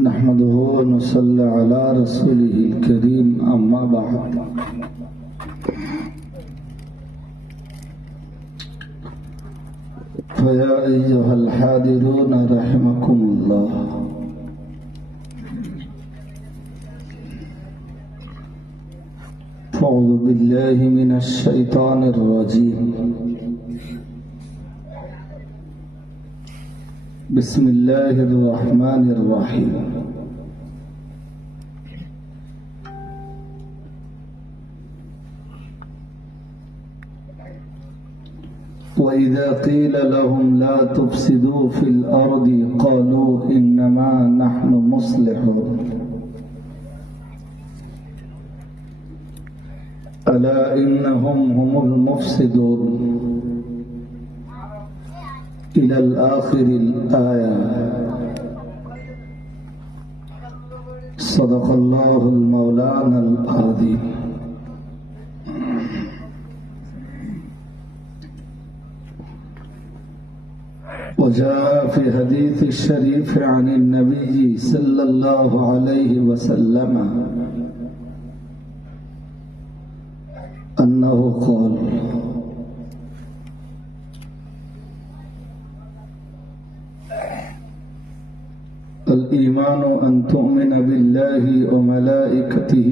نحمده ونصلي على رسوله الكريم أما بعد فيا أيها الحاضرون رحمكم الله أعوذ بالله من الشيطان الرجيم بسم الله الرحمن الرحيم وإذا قيل لهم لا تفسدوا في الأرض قالوا إنما نحن مصلحون ألا إنهم هم المفسدون إلى الآخر الآية صدق الله المولانا العظيم وجاء في حديث الشريف عن النبي صلى الله عليه وسلم أنه قال الإيمان أن تؤمن بالله وملائكته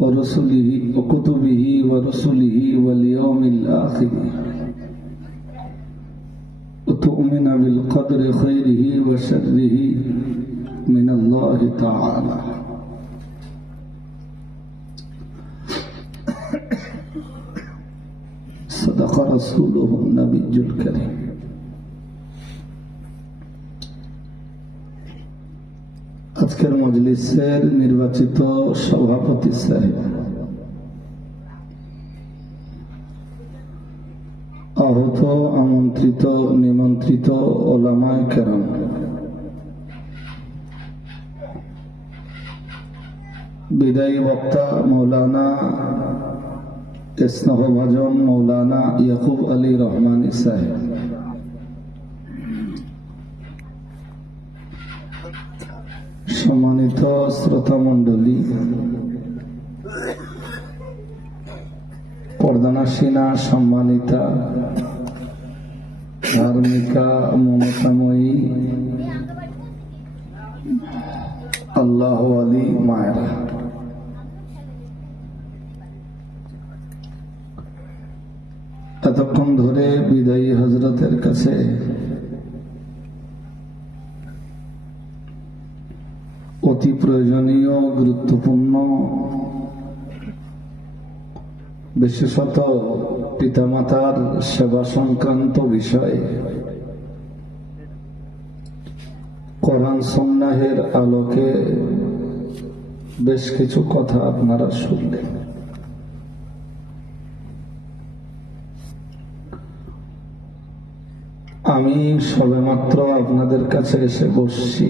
ورسله وكتبه ورسله واليوم الآخر وتؤمن بالقدر خيره وشره من الله تعالى صدق رسوله النبي الكريم আজকের মজলিসের নির্বাচিত সভাপতি সাহেব, আহত আমন্ত্রিত নিমন্ত্রিত ওলামায়ে কেরাম, বিদায়ী বক্তা মৌলানা স্নেহভাজন মৌলানা ইয়াকুব আলী রহমানী সাহেব, সম্মানিত শ্রোতা মণ্ডলী, পর্দানাসীনা সম্মানিতা ধার্মিকা মমতাময়ী আল্লাহ আলী মায়েরা, এতক্ষণ ধরে বিদায়ী হযরতের কাছে অতি প্রয়োজনীয় গুরুত্বপূর্ণ বিশেষত পিতামাতার সেবা সংক্রান্ত বিষয়ে কোরআন সুন্নাহের আলোকে বেশ কিছু কথা আপনারা শুনলেন। আমি সবেমাত্র আপনাদের কাছে এসে বসছি।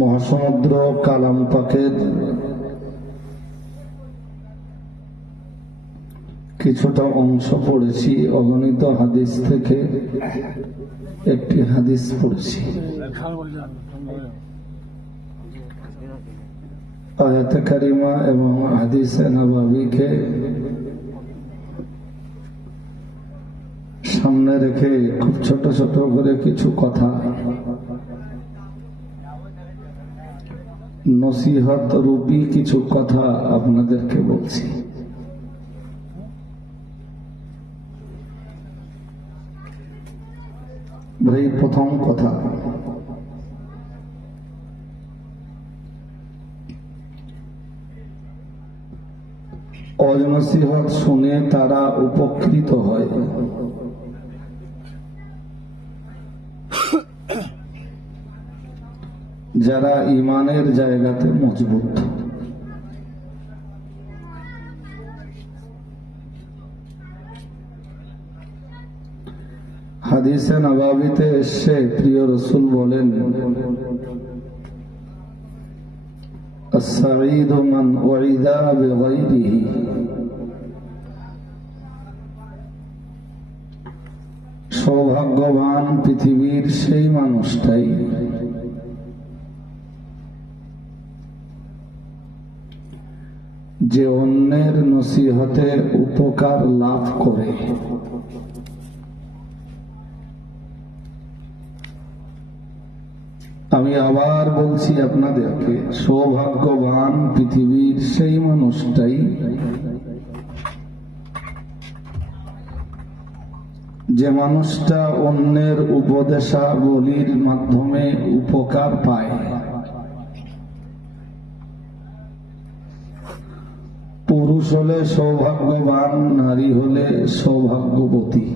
মহাসমুদ্র কালাম পাকের কিছুটা অংশ পড়েছি, অগণিত হাদিস থেকে একটি হাদিস পড়েছি। আয়াতে কারিমা এবং হাদিসে নববীকে সামনে রেখে খুব ছোট ছোট করে কিছু কথা নসিহত রূপী কিছু কথা আপনাদেরকে বলছি। ভাই, প্রথম কথা, ওয়াজ নসিহত শুনে তারা উপকৃত হয় যারা ইমানের জায়গাতে মজবুত। হাদিসে নববীতে এসে প্রিয় রাসূল বলেন, আস-সাঈদু মান উইদা বিগাইরিহি সৌভাগ্যবান পৃথিবীর সেই মানুষটাই যে অন্যের নসিহতে উপকার লাভ করে। আমি আবার বলছি আপনাদেরকে, সৌভাগ্যবান পৃথিবীর সেই মানুষটাই যে মানুষটা অন্যের উপদেশাবলীর মাধ্যমে উপকার পায়। পুরুষ হলে সৌভাগ্যবান, নারী হলে সৌভাগ্যবতী।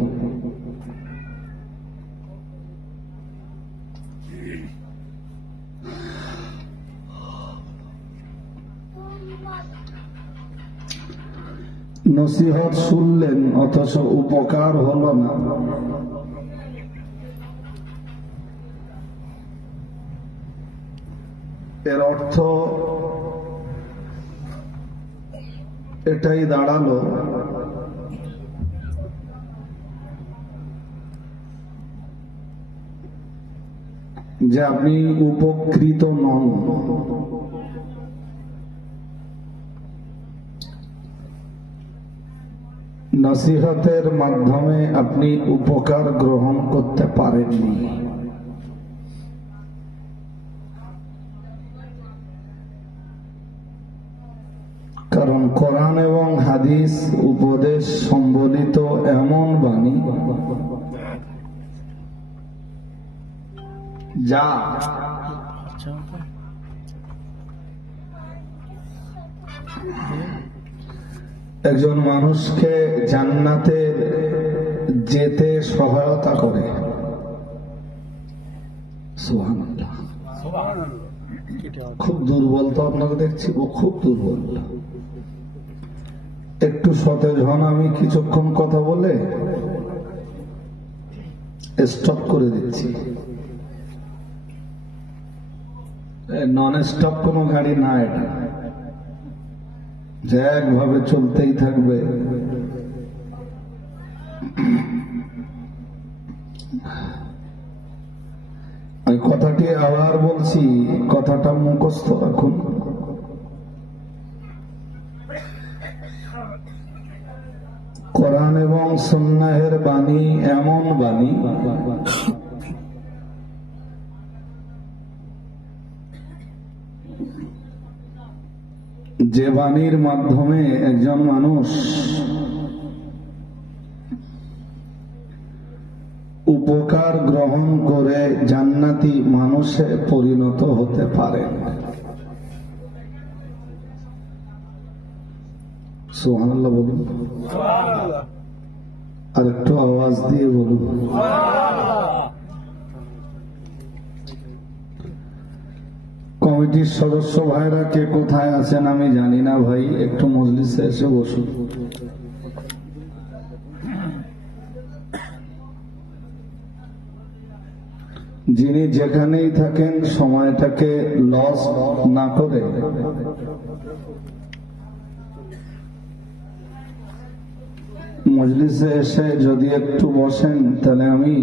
নসিহত শুনলেন অথচ উপকার হলো না, এর অর্থ এটাই দাঁড়ালো যে আপনি উপকৃত নন। নসিহতের মাধ্যমে আপনি উপকার গ্রহণ করতে পারেননি। কারণ কোরআন এবং হাদিস উপদেশ সম্বলিত এমন বাণী যা একজন মানুষকে জান্নাতে যেতে সহায়তা করে। সুবহানাল্লাহ। খুব দুর্বল তো আপনাকে দেখছি, ও খুব দুর্বল। একটু সতেজ হন, আমি কিছুক্ষণ কথা বলে স্টপ করে দিচ্ছি। নন স্টপ কোনো গাড়ি না, এটা যে একভাবে চলতেই থাকবে। আমি কথাটি আবার বলছি, কথাটা মুখস্থ রাখুন। কোরআন এবং সুন্নাহের বাণী এমন বাণী যে বাণীর মাধ্যমে একজন মানুষ উপকার গ্রহণ করে জান্নাতি মানুষে পরিণত হতে পারে। সুবহানাল্লাহ বলুন, আর একটু আওয়াজ দিয়ে বলুন। কমিটির সদস্য ভাইরা কে কোথায় আছেন আমি জানি না ভাই, একটু মজলিসে এসে বসুন। যিনি যেখানেই থাকেন সময়টাকে লস না করে মজলিসে এসে যদি একটু বসেন, তাহলে আমি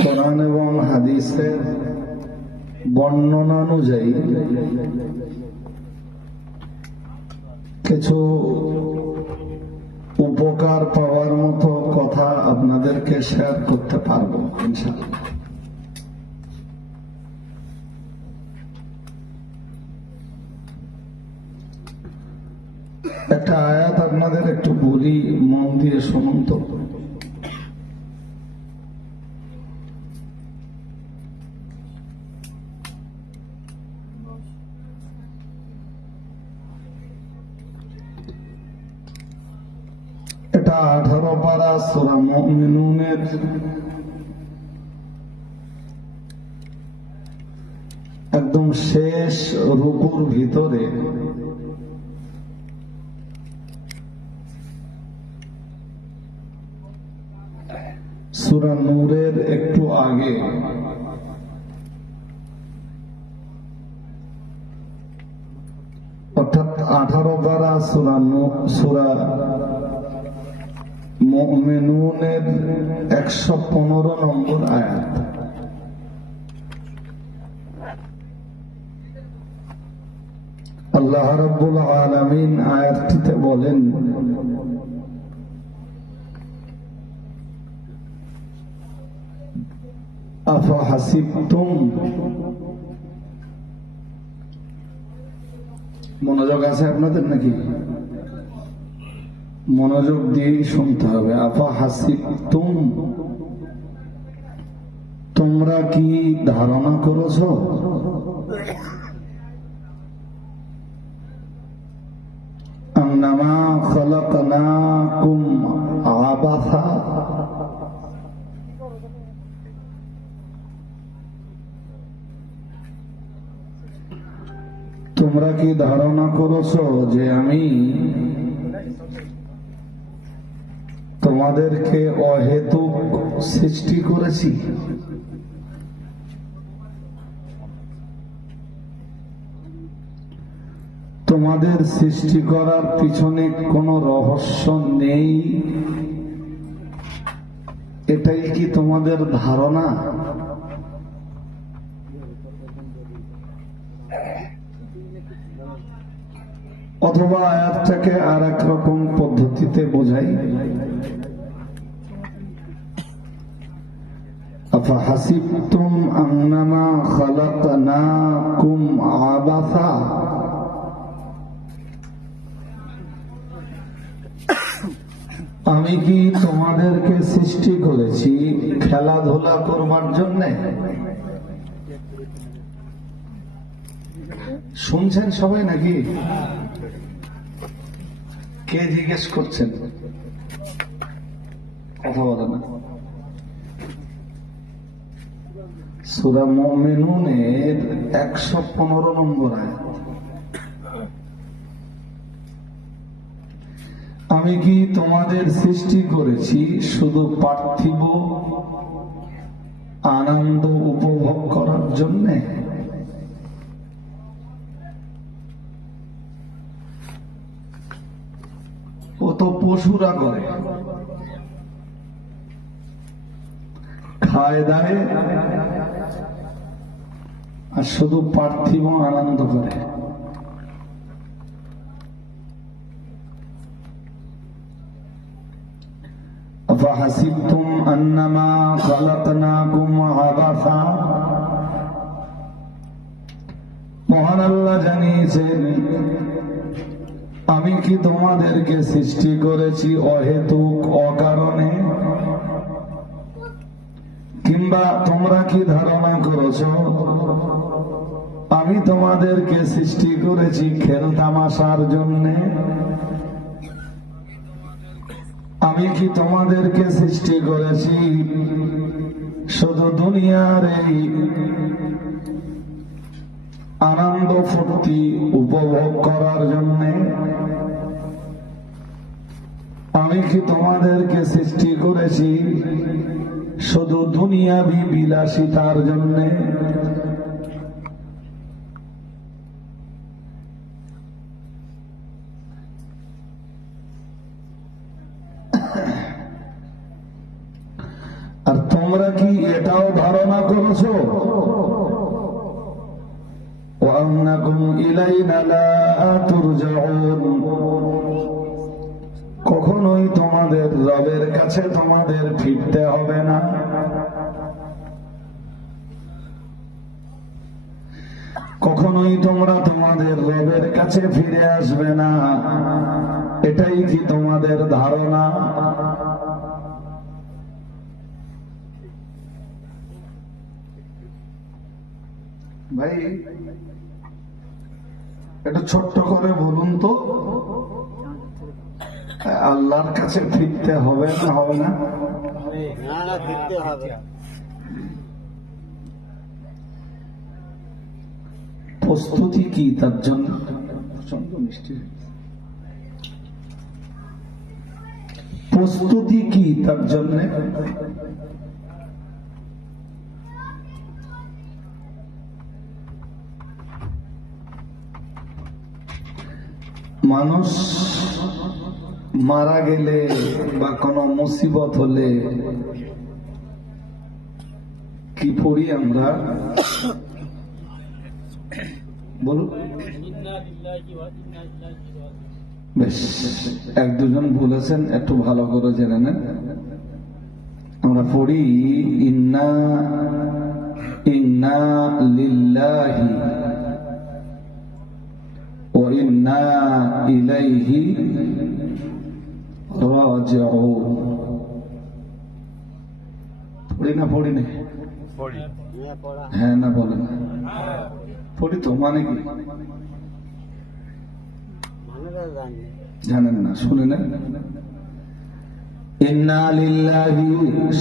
কোরআন এবং হাদিসের বর্ণনা অনুযায়ী কিছু উপকার পাওয়ার মতো কথা আপনাদেরকে শেয়ার করতে পারবো ইনশাআল্লাহ। একটা আয়াত আপনাদের একটু বলি, মন দিয়ে শুনুন তো। এটা 18 পারা সূরা মুমিনুনের একদম শেষ রুকুর ভিতরে সূরা নূরের একটু আগে অর্থাৎ 18 পারা সূরা মুমিনুনের 115 নম্বর আয়াত। আল্লাহ রাব্বুল আলামিন আয়াতটিতে বলেন, আফাহাসিবতুম, মনোযোগ আছে আপনাদের নাকি? মনোযোগ দিয়ে শুনতে হবে। আফাহাসিবতুম, তোমরা কি ধারণা করেছো আন্নামা খালাকনাকুম আবাসা, তোমরা কি ধারণা করেছো যে আমি তোমাদেরকে অহেতুক সৃষ্টি করেছি? তোমাদের সৃষ্টি করার পিছনে কোনো রহস্য নেই, এটাই কি তোমাদের ধারণা? অথবা আয়াতটাকে আর এক রকম পদ্ধতিতে বোঝাই, আফাহাসিবতুম আন্নামা খালাকনাকুম আবাসা, আমি কি তোমাদেরকে সৃষ্টি করেছি খেলাধুলা করবার জন্যে? শুনছেন সবাই নাকি? কে জিজ্ঞেস করছেন? কথা বলে না। সূরা মুমিনুনের 115 নম্বর আয়াত। আমি কি তোমাদের সৃষ্টি করেছি শুধু পার্থিব আনন্দ উপভোগ করার জন্যে? ও তো পশুরা করে, খায় দায় আর শুধু পার্থিব আনন্দ করে। আফাহাসিবতুম আন্নামা খালাকনাকুম আবাসা, মহান আল্লাহ জানিয়েছেন, আমি কি তোমাদেরকে সৃষ্টি করেছি অহেতুক অকারণে? কিংবা তোমরা কি ধারণা করেছো আমি তোমাদেরকে সৃষ্টি করেছি খেলতামাশার জন্যে? আমি কি তোমাদেরকে সৃষ্টি করেছি শুধু দুনিয়ার এই আনন্দ ফুর্তি উপভোগ করার জন্যে? আমি কি তোমাদেরকে সৃষ্টি করেছি শুধু দুনিয়াবি বিলাসিতার জন্যে? আর তোমরা কি এটাও ধারণা করেছো ওয়ান্নাকুম ইলাইনা লা তুরজাউন, কখনোই তোমাদের রবের কাছে তোমাদের ফিরতে হবে না? কখনোই তোমরা তোমাদের রবের কাছে ফিরে আসবে না, এটাই কি তোমাদের ধারণা? ভাই একটু ছোট্ট করে বলুন তো, আল্লাহর কাছে ফিরতে হবে না? হবে না? ফিরতে হবে। প্রস্তুতি কি তার জন্য? প্রচন্ড মিষ্টি। প্রস্তুতি কি তার জন্য? মানুষ মারা গেলে বা কোনো মুসিবত হলে কি পড়ি আমরা? বলুন। বেশ, এক দুজন বলেছেন, একটু ভালো করে জেনে নেন। আমরা পড়ি ইন্না ইন্না লিল্লাহি ওয়া ইন্না ইলাইহি রাজিউন। পড়ি না পড়ি না? হ্যাঁ না বলেন? পড়ি তো, মানে কি জানেন না? শুনে নেন। ইন্না লিল্লাহি,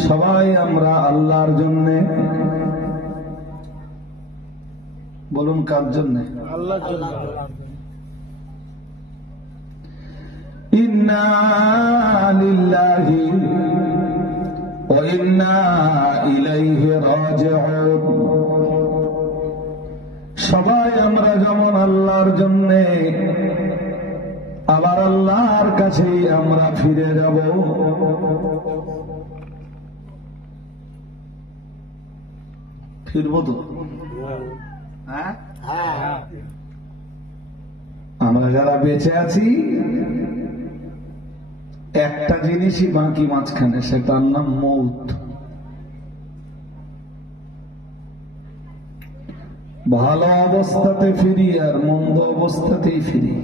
সবাই আমরা আল্লাহর জন্য। বলুন কার জন্য? আল্লাহর জন্য। ইন্না লিল্লাহি ওয়া ইন্না ইলাইহি রাজিউন। সবাই আমরা যেমন আল্লাহর জন্য, আবার আল্লাহর কাছে আমরা ফিরে যাব। ফিরবো তো? আমরা যারা বেঁচে আছি, একটা জিনিসই বাকি মাঝখানে, সেটার নাম মৌত। ভালো অবস্থাতে ফিরি আর মন্দ অবস্থাতেই ফিরি।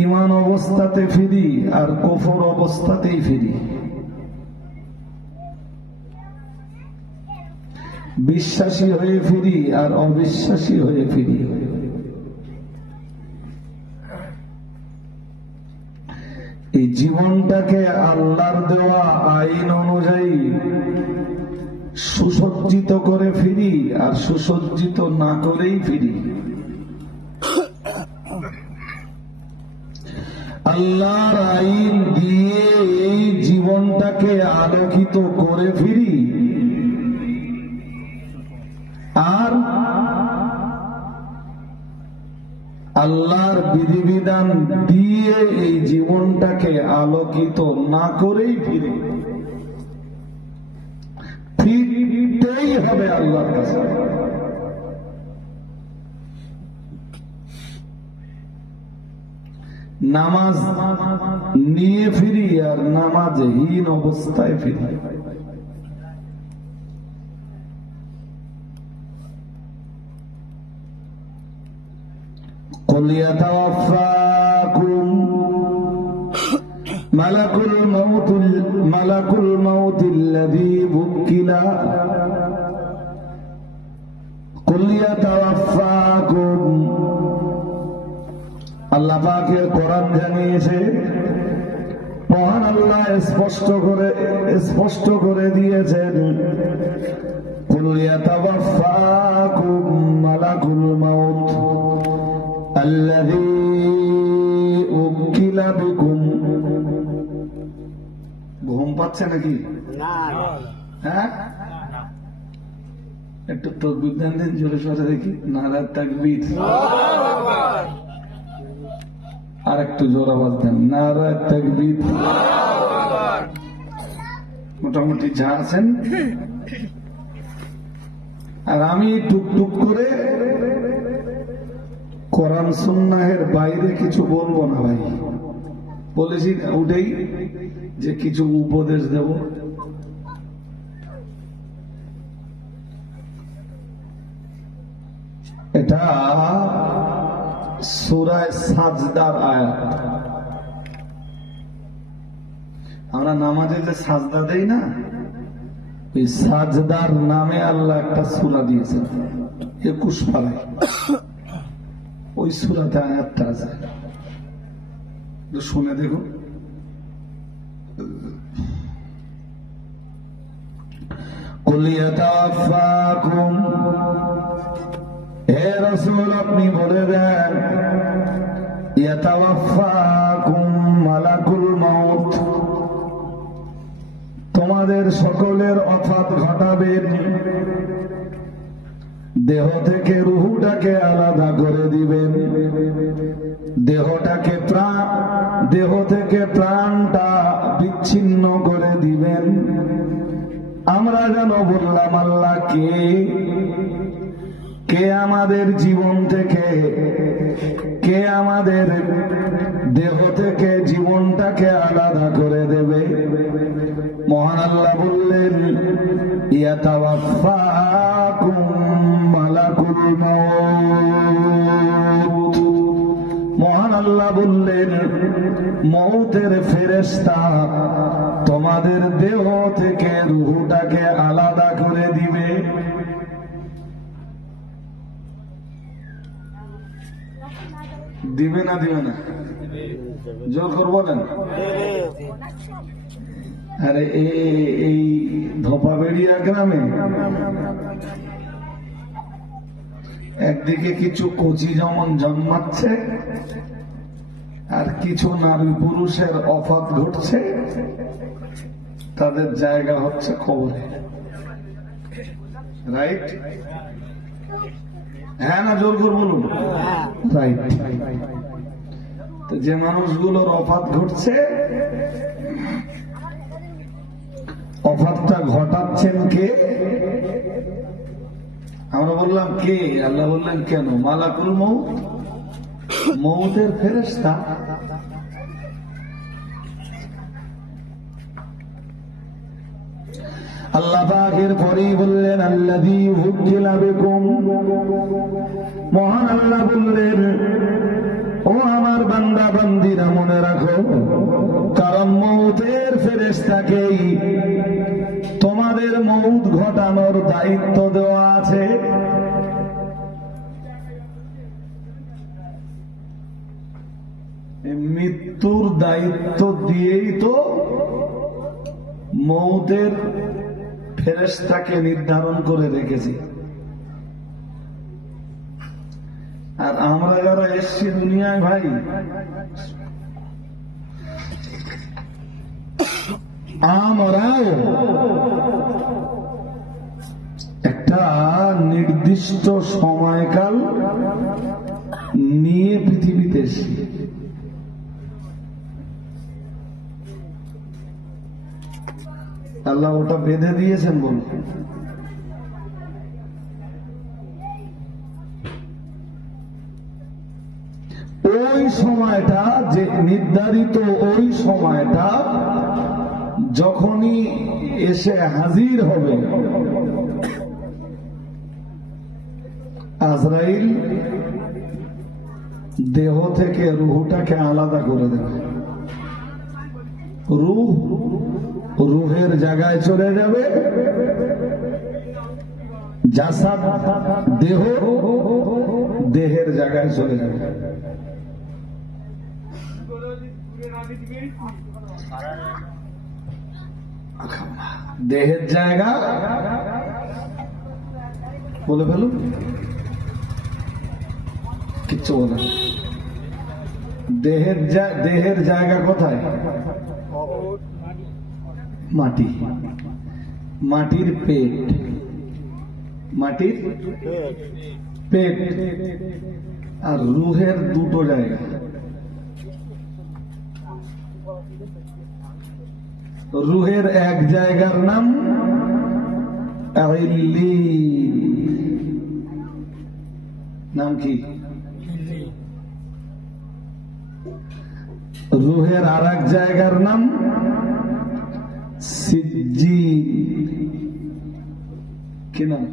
ঈমান অবস্থাতে ফিরি আর কুফর অবস্থাতেই ফিরি। বিশ্বাসী হয়ে ফিরি আর অবিশ্বাসী হয়ে ফিরি। এই জীবনটাকে আল্লাহর দেওয়া আইন অনুযায়ী সুসজ্জিত করে ফিরি আর সুসজ্জিত না করেই ফিরি। আল্লাহর আইন দিয়ে এই জীবনটাকে আলোকিত করে ফিরি, আর আল্লাহর বিধিবিধান দিয়ে এই জীবনটাকে আলোকিত না করেই ফিরি। ফিরতেই হবে আল্লাহর কাছে। নামাজ নিয়ে ফিরি আর নামাজহীন অবস্থায় ফিরি। قل يتوفاكم ملك الموت الذي وكل قل يتوفاكم। আল্লাহ পাকের কোরআন জানিয়েছে, মহান আল্লাহ স্পষ্ট করে দিয়েছেন, কুল ইয়াতাওয়াফাকুম মালাকুল মাউত আল্লাযী উকিলা বিকুম। ঘুম পাচ্ছে নাকি? হ্যাঁ, একটু তাকবীর দেন, জোরে সোরে দেখি। নারা তাকবীর। আর একটু জোর আওয়াজ দেন, নারা তাকবীর। মোটামুটি যা আছেন। আর আমি টুকটুক করে কোরআন সুন্নাহের বাইরে কিছু বলবো না ভাই। বলেছি উঠেই যে কিছু উপদেশ দেব। এটা সূরা সাজদার আয়াত। আমরা নামাজে যে সাজদা দেই না, ওই সাজদার নামে আল্লাহ একটা সূরা দিয়েছেন 21 পারায়। ওই সূরাতে আয়াতটা আছে, শুনে দেখুন। কুল ইয়াতাওয়াফাকুম, হে রাসূল আপনি বলে দেন, ইয়াতাওয়াফাকুম মালাকুল মাউত, তোমাদের সকলের ওফাত ঘটাবেন দেহ থেকে রুহুটাকে আলাদা করে দিবেন, দেহ থেকে প্রাণটা বিচ্ছিন্ন করে দিবেন। আমরা যেন বললাম আল্লাহ কে আমাদের জীবন থেকে, কে আমাদের দেহ থেকে জীবনটাকে আলাদা করে দেবে। মহান আল্লাহ বললেন ইয়াতাওয়াফাকুম মালাকুল মাউত। মহান আল্লাহ বললেন মউতের ফেরেশতা তোমাদের দেহ থেকে রূহটাকে আলাদা করে দিবে। দিবে না দিবে না? জোর করে বলেন। আরে এই ধোপাবেড়িয়া গ্রামে একদিকে কিছু কচি যেমন জন্মাচ্ছে, আর কিছু নারী পুরুষের অফাত ঘটছে, তাদের জায়গা হচ্ছে কবরে। রাইট? হ্যাঁ না জোর করে বলুন? রাইট। তো যে মানুষগুলোর অফাত ঘটছে, অফাতটা ঘটাচ্ছেন কে? আমরা বললাম কে? আল্লাহ বললেন কেন? মালাকুল মউত, মউতের ফেরেশতা। আল্লাহ পাকের পরেই বললেন আল্লাযী উজ্জিলা বিকুম। মহান আল্লাহ বললেন ও আমার বান্দা বান্দীরা মনে রাখো, কারণ মউতের ফেরেশতাকেই তোমাদের মউত ঘটানোর দায়িত্ব দেওয়া আছে। মৃত্যুর দায়িত্ব দিয়েই তো মউতের ফেরেশতাকে নির্ধারণ করে রেখেছি। আর আমরা যারা এসছি দুনিয়ায় ভাই, আমরাও একটা নির্দিষ্ট সময়কাল নিয়ে পৃথিবীতে এসেছি। আল্লাহ ওটা বেঁধে দিয়েছেন বলে। ওই সময়টা যে নির্ধারিত, ওই সময়টা যখনই এসে হাজির হবে, আজরাইল দেহ থেকে রুহটাকে আলাদা করে দেবে। রুহের জায়গায় চলে যাবে, জাসাদ দেহের জায়গায় চলে যাবে। দেহের জায়গা বলে ফেলুন, কিচ্ছু বলে না। দেহের জায়গা কোথায়? মাটি, মাটির পেট, মাটির পেট। আর রুহের দুটো জায়গা। রুহের এক জায়গার নাম নাম কি? রুহের আর এক জায়গার নাম সিজ্জিন। কি নাম?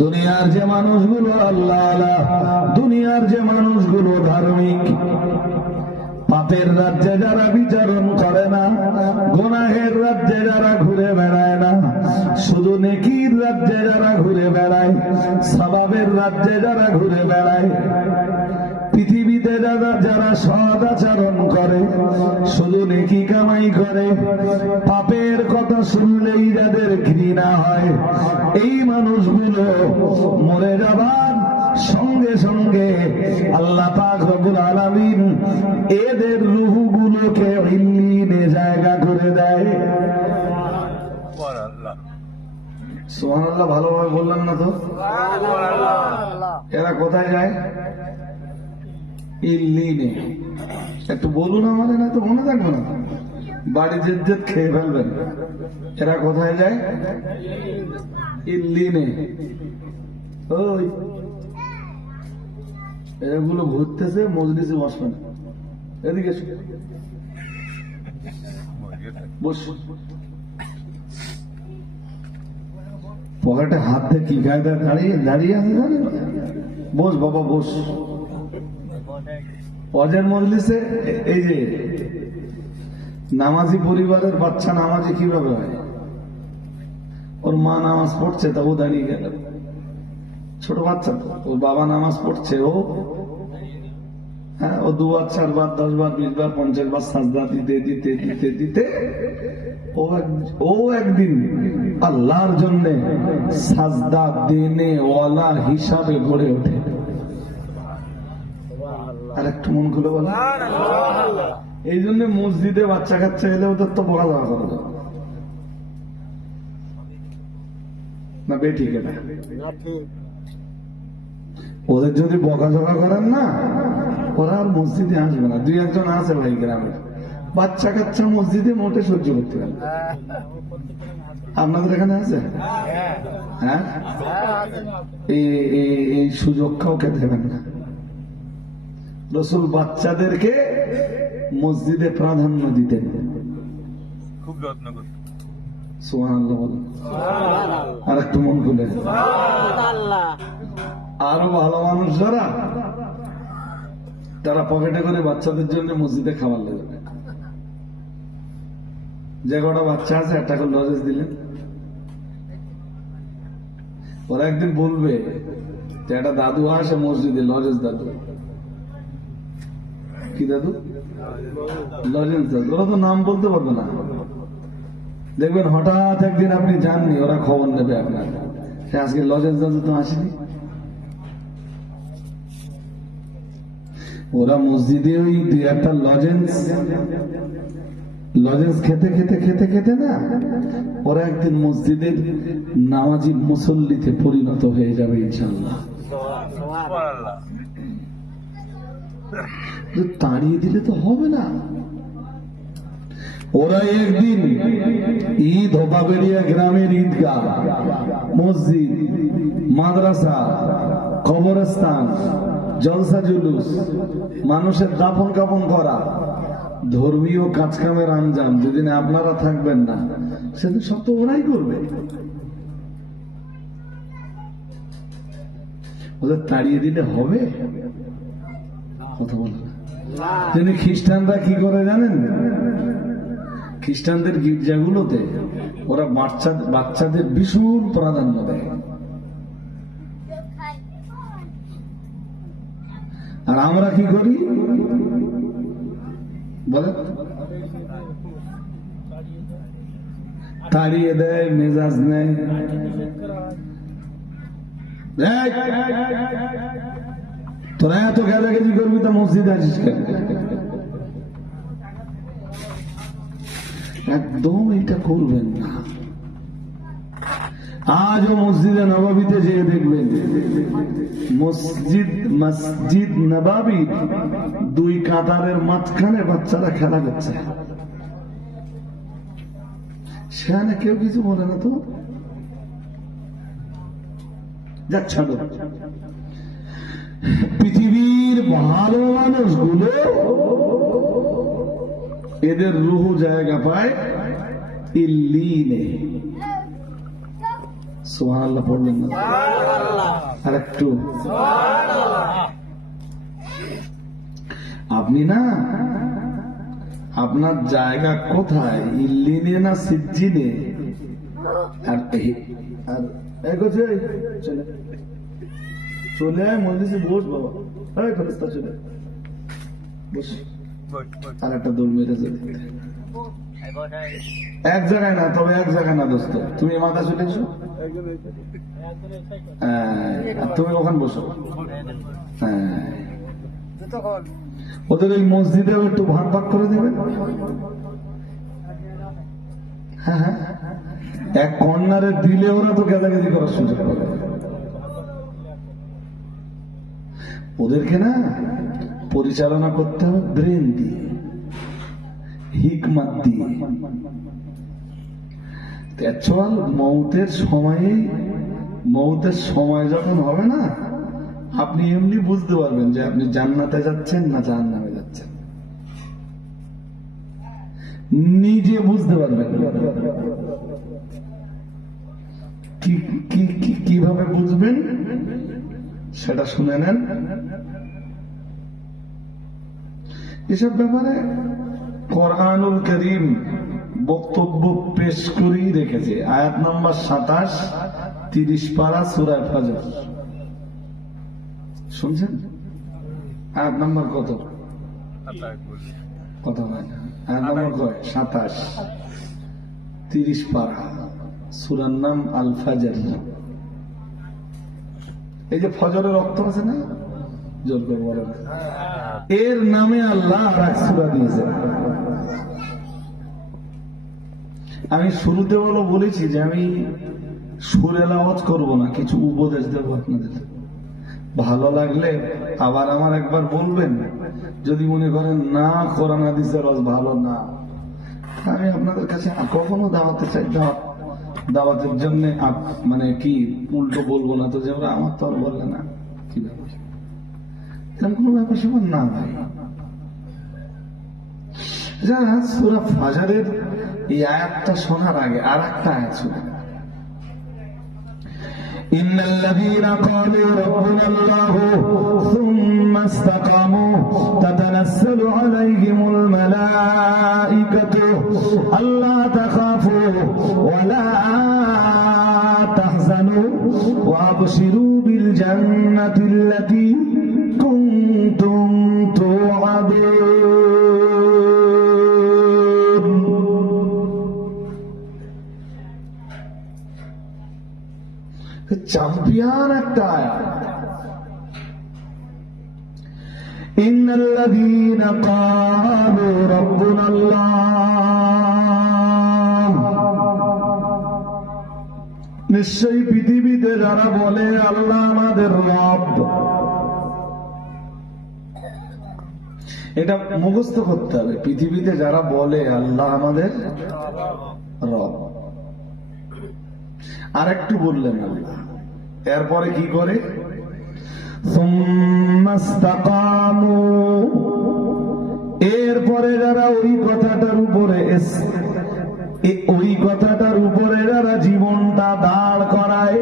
দুনিয়ার যে মানুষগুলো আল্লাহ, দুনিয়ার যে মানুষগুলো ধার্মিক, পাপের রাজ্যে যারা বিচারণ করে না, গুনাহের রাজ্যে যারা ঘুরে বেড়ায় না, শুধু নেকির রাজ্যে যারা ঘুরে বেড়ায়, সওয়াবের রাজ্যে যারা ঘুরে বেড়ায়, পৃথিবীতে যারা সৎ আচরণ করে, শুধু নেকি কামাই করে, পাপের কথা শুনলেই যাদের ঘৃণা হয়, এই মানুষগুলো মরে যাবার সঙ্গে সঙ্গে আল্লাহ পাক রব্বুল আলামিন এদের রূহগুলোকে ইল্লিনে জায়গা করে দেয়। সুবহানাল্লাহ ভালোভাবে বললেন না তো? এরা কোথায় যায়? ইল্লিনে। একটু বলুন আমাদের, না তো মনে থাকবে না, বাড়ি যেতে খেয়ে ফেলবেন। এরা কোথায় যায়? ইল্লিনে। ওই এগুলো ঘুরতেছে, মজলিসে বসবেন। এদিকে বস। পকেটে হাত দিয়ে কি গায়ে দাঁড়িয়ে দাঁড়িয়ে আছে জানেন? বস বাবা বস। অজের মজলিসে এই যে নামাজি পরিবারের বাচ্চা নামাজি কিভাবে হয়? ওর মা নামাজ পড়ছে, তা ও দাঁড়িয়ে গেল। ছোট বাচ্চা তো, ওর বাবা নামাজ পড়ছে, ও হ্যাঁ ও 2 বার 4 বার 10 বার 20 বার 50 বার সাজদা দিতে দিতে দিতে দিতে ও একদিন আল্লাহর জন্য সাজদা দেনে ওয়ালা হিসাবে গড়ে ওঠে। আর একটু মন খুলে বল। এই জন্য মসজিদে বাচ্চা কাচ্চা এলে ওদের তো বকা দেওয়া করা যায় না, বেঠিক এটা। ওদের যদি বকাঝকা করেন না, ওরা আর মসজিদে আসবে না। 2-1 আছে ভাই গ্রামে, বাচ্চা কাচ্চা মসজিদে মোটে সহ্য করতে পারে। আপনাদের এখানে আছে? হ্যাঁ, এই সুযোগ কাউকে দেবেন না। রাসূল বাচ্চাদেরকে মসজিদে প্রাধান্য দিতেন, খুব যত্ন করতেন। সুবহানাল্লাহ বলেন। আর একটু মন খুলে। আরো ভালো মানুষ যারা, তারা পকেটে করে বাচ্চাদের জন্য মসজিদে খাবার লেগে যায়। যে কটা বাচ্চা আছে একটা করে লজেন্স দিলেন, ওরা একদিন বলবে যে একটা দাদু আসে মসজিদে, লজেন্স দাদু। কি দাদু? লজেন্স দাদু। ওরা তো নাম বলতে পারবে না। দেখবেন হঠাৎ একদিন আপনি জাননি, ওরা খবর নেবে আপনার, সে আজকে লজেন্স দাদু তো আসেনি। ওরা মসজিদে ওই 2-1টা লজেন্স খেতে খেতে খেতে খেতে না, ওরা একদিন মসজিদের নামাজি মুসল্লিতে পরিণত হয়ে যাবে ইনশাআল্লাহ। তাড়িয়ে দিলে তো হবে না। ওরা একদিন ঈদ হোপাবেড়িয়া গ্রামের ঈদগাহ, মসজিদ, মাদ্রাসা, কবরস্থান, জলসা জুলুস, মানুষের দাফন কাফন করা, ধর্মীয় কাজকামের আঞ্জাম যেদিন আপনারা থাকবেন না, সেদিন সব তো ওরাই করবে। ওদের তাড়িয়ে দিলে হবে? কথা বলে না। তিনি খ্রিস্টানরা কি করে জানেন? খ্রিস্টানদের গির্জাগুলোতে ওরা বাচ্চাদের ভীষণ প্রাধান্য দেয়। আর আমরা কি করি বলে? তাড়িয়ে দেয়, মেজাজ নেয়। তোরা এত গালাগালি করবি তা মসজিদে আসিস কেন? একদম এটা করবেন না। আজও মসজিদে নববীতে যেয়ে দেখবেন, মসজিদ নববী 2 কাতারের মাঝখানে বাচ্চারা খেলা করছে। সেখানে কেউ কিছু বলে না তো, যাচ্ছে। পৃথিবীর ভালো মানুষগুলো এদের রুহ জায়গা পায় ইল্লিনে। সুবহানাল্লাহ পড়লেন না? আর একটু। আপনি না, আপনার জায়গা কোথায়, ইল্লিনে না সিজ্জিনে? আর চলে আয় মসজিদে, বস বাবা, ফেরেশতা চলে বস। আর একটা দৌড় মেরেছে। এক জায়গায় না, তবে এক জায়গায় না দোস্ত, তুমি মাথা চলে এসো, তুমি ওখানে বসো। ওদের ওই মসজিদেও একটু ভাগ ভাগ করে দেবেন। হ্যাঁ হ্যাঁ, এক কর্নারে দিলে ওরা তো গেদাগেদি করার সুযোগ পাবে। ওদেরকে না পরিচালনা করতে হবে ব্রেন দিয়ে, হিকমত দিয়ে। অ্যাকচুয়াল মৌতের সময় যখন হবে না, আপনি এমনি বুঝতে পারবেন যে আপনি জান্নাতে যাচ্ছেন না জাহান্নামে যাচ্ছেন, নিজে বুঝতে পারবেন। কিভাবে বুঝবেন সেটা শুনে নেন। এসব ব্যাপারে কোরআনুল কারীম বক্তব্য পেশ করেই রেখেছে। আয়াত নম্বর 27, 30 পারা সূরা ফজর। শুনছেন? আয়াত নম্বর কত? কথা হয় না। আয়াত নম্বর কয়? 27, 30 পারা, সূরার নাম আল ফাজর। এই যে ফজরের রক্ত আছে না, জোর করে বলেন, এর নামে আল্লাহ আর এক সূরা দিয়েছেন। আমি শুরুতে বলেছি যে আমি সুরের আওয়াজ করবো না, কিছু উপদেশ দেবো আপনাদের। ভালো লাগলে আবার আমার একবার বলবেন। যদি মনে করেন না কোরআন হাদিসের আওয়াজ ভালো না, আমি আপনাদের কাছে কখনো দাওয়াতে চাই, দাওয়াতের জন্য মানে কি উল্টো বলবো না তো, যে ওরা আমার তো আর বললে না, কি ব্যাপার, এরকম কোনো ব্যাপার সেবার না ভাই। যারা সূরা ফাজরের এই আয়াতটা শোনার আগে আর একটা আয়াত শুনে, ইন্নাল্লাযীনা ক্বালু রাব্বুনাল্লাহু সুম্মা ইসতাকামু তাতানাসসালু আলাইহিমুল মালাঈকাতু আল্লা তাখাফু ওয়া লা তাহজানু ওয়া আবশিরু বিল জান্নাতিল্লাতী কুনতুম তুআদুন। চ্যাম্পিয়ন একটা আয়াত। ইন্নাল্লাযীনা ক্বালু রাব্বুনাল্লাহ, নিশ্চয়ই পৃথিবীতে যারা বলে আল্লাহ আমাদের রব, এটা মুখস্থ করতে হবে। পৃথিবীতে যারা বলে আল্লাহ আমাদের রব, আর একটু বললেন আল্লাহ, এরপরে কি করে? সুম্মা ইসতাকামু, এরপরে যারা ওই কথাটার উপরে যারা জীবনটা দাঁড় করায়,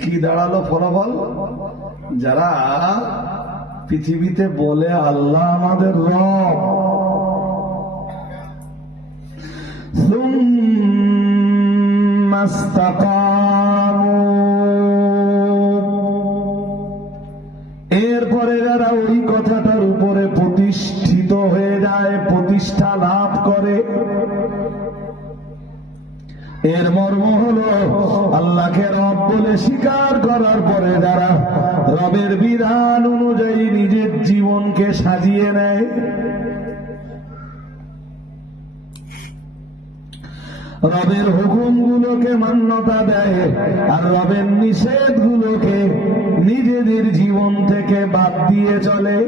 কি দাঁড়ালো ফলাফল? যারা পৃথিবীতে বলে আল্লাহ আমাদের রব, সুম্মা ইসতাকামু, এরপরে যারা ওই কথাটার উপরে প্রতিষ্ঠিত হয়ে যায়, প্রতিষ্ঠা লাভ করে, এর মর্ম হলো আল্লাহকে রব বলে স্বীকার করার পরে যারা রবের বিধান অনুযায়ী নিজের জীবনকে সাজিয়ে নেয়, রবের হুকুমগুলোকে মান্যতা দেয় আর রবের নিষেধগুলোকে নিজেদের জীবন থেকে বাদ দিয়ে চলে।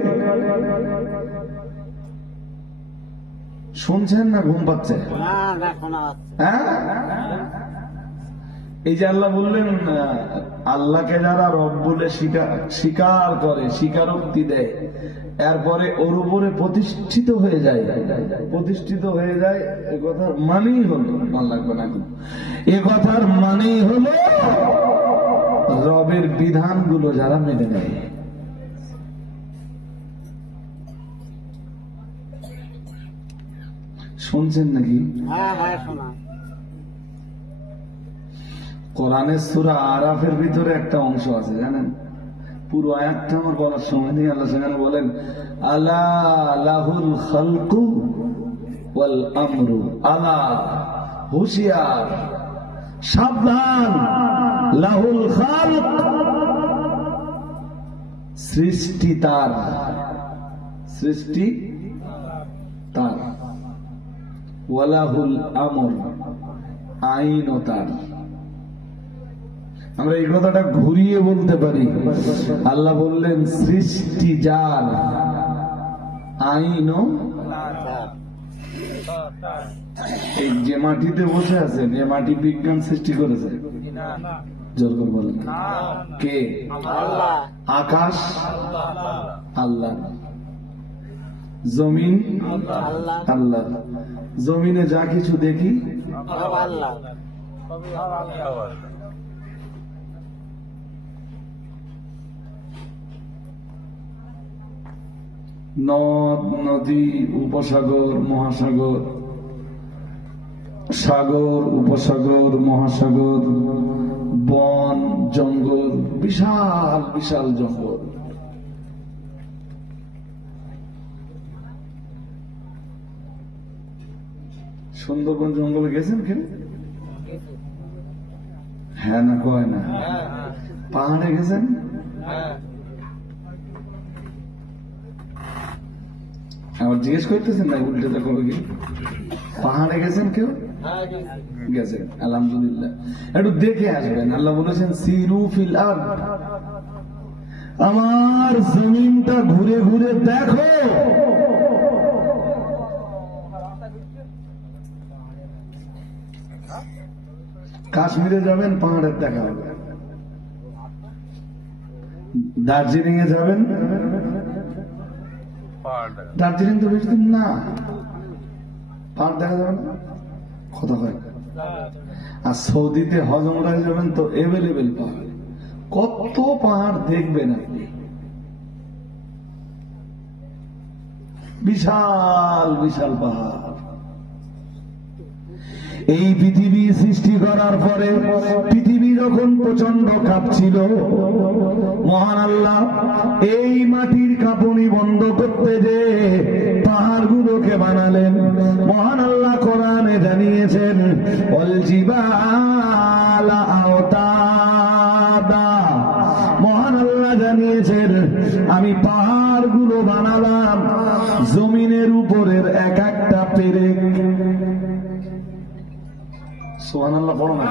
শুনছেন না ঘুম পাচ্ছে? হ্যাঁ, এই যে আল্লাহ বললেন আল্লাহকে যারা রব বলে স্বীকার করে, স্বীকারোক্তি দেয়, এরপরে ওর উপরে প্রতিষ্ঠিত হয়ে যায়, এ কথার মানেই হলো, ভাল লাগবে না, এ কথার মানেই হলো রবের বিধানগুলো যারা মেনে নেয়। শুনছেন নাকি? কোরআনের সূরা আরাফের ভিতরে একটা অংশ আছে জানেন, পুরো আয়াতটা আমার বলার সময় নেই। আল্লাহ সেখানে বলেন আলা লাহুল খালকু ওয়াল আমরু, আলা হুশিয়ার, সাবধান, লাহুল খালক, সৃষ্টি তার, সৃষ্টি ওয়ালাহুল আমর, আইনও তার। আমরা এই কথাটা ঘুরিয়ে বলতে পারি, আল্লাহ বললেন সৃষ্টি যার, আইনও। এই যে মাটিতে বসে আছেন, এ মাটি বিজ্ঞান সৃষ্টি করেছে? জোর করে বলেন কে? আকাশ আল্লাহ, জমিন আল্লাহ। জমিনে যা কিছু দেখি নদ নদী, উপসাগর, মহাসাগর, সাগর, উপসাগর, মহাসাগর, বন, জঙ্গল, বিশাল বিশাল জঙ্গল। সুন্দরবন জঙ্গলে গেছেন কেন? হ্যাঁ না কয় না? পাহাড়ে গেছেন? আবার জিজ্ঞেস করতেছেন না, উল্টে তো কবে কি? পাহাড়ে গেছেন কেউ? গেছেন, আলহামদুলিল্লাহ। একটু দেখে আসবেন। আল্লাহ বলেছেন সিরু ফিল আরদ, আমার জমিনটা ঘুরে ঘুরে দেখো। কাশ্মীরে যাবেন, পাহাড়ের দেখা হবে। দার্জিলিং এ যাবেন, দার্জিলিং তো বেশি দিন না, পাহাড় দেখা যাবে না, কথা হয়। আর সৌদিতে হজ উমরায় যাবেন তো এভেলেবেল পাহাড়, কত পাহাড় দেখবেন আপনি, বিশাল বিশাল পাহাড়। এই পৃথিবী সৃষ্টি করার পরে পৃথিবী যখন প্রচন্ড কাঁপছিল, মহান আল্লাহ এই মাটির কাঁপুনি বন্ধ করতে যে পাহাড়গুলোকে বানালেন। মহান আল্লাহ কোরআনে জানিয়েছেন ওয়াল জিবালা আওতাদা, মহান আল্লাহ জানিয়েছেন আমি পাহাড়গুলো বানালাম জমিনের উপরের এক একটা পেরেক। সুবহানাল্লাহ পড়ো না,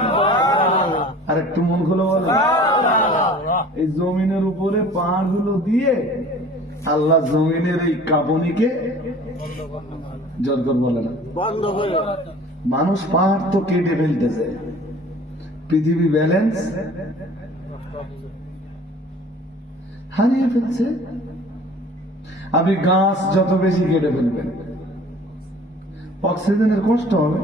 আর একটু মন খুলে বলো। এই জমিনের উপরে পাহাড় গুলো দিয়ে আল্লাহ জমিনের এই কাঁপুনিকে জোর করে বলে না বন্ধ করে। মানুষ পাহাড় তো কেটে ফেলতেছে, পৃথিবী ব্যালেন্স হারিয়ে ফেলছে। আপনি গাছ যত বেশি কেটে ফেলবেন অক্সিজেনের কষ্ট হবে,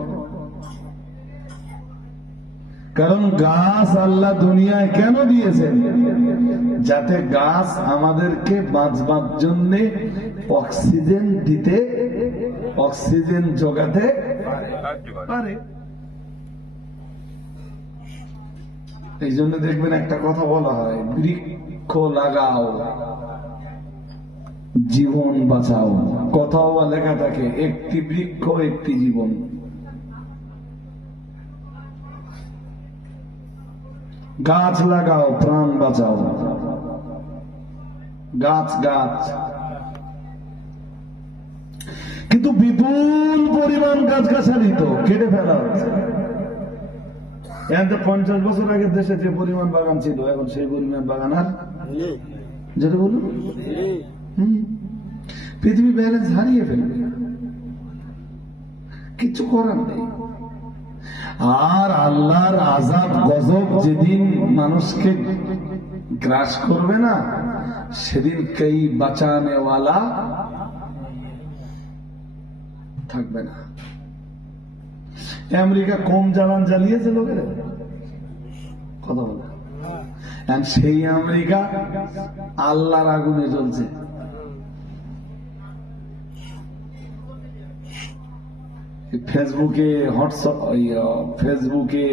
কারণ গাছ আল্লাহ দুনিয়ায় কেন দিয়েছেন? যাতে গাছ আমাদেরকে বাঁচবার জন্য অক্সিজেন দিতে, অক্সিজেন যোগাতে পারে। এই জন্য দেখবেন একটা কথা বলা হয়, বৃক্ষ লাগাও জীবন বাঁচাও। কথাও লেখা থাকে একটি বৃক্ষ একটি জীবন। গাছ লাগাও প্রাণ বাঁচাও। গাছ গাছ, কিন্তু বিপুল পরিমাণ গাছগাছালি তো কেটে ফেলা হচ্ছে। এতে 50 বছর আগে দেশে যে পরিমাণ বাগান ছিল, এখন সেই পরিমাণ বাগান আর যেটা বলুন, পৃথিবী ব্যালেন্স হারিয়ে ফেলবে, কিছু করার নেই। আর আল্লাহর আযাব গজব যেদিন মানুষকে গ্রাস করবে না, সেদিন কেই বাঁচানে ওয়ালা থাকবে না। আমেরিকা কম জ্বালান জ্বালিয়েছে লোকেরা, কথা বলে, সেই আমেরিকা আল্লাহর আগুনে জ্বলছে। ফেসবুকে, ফেসবুকে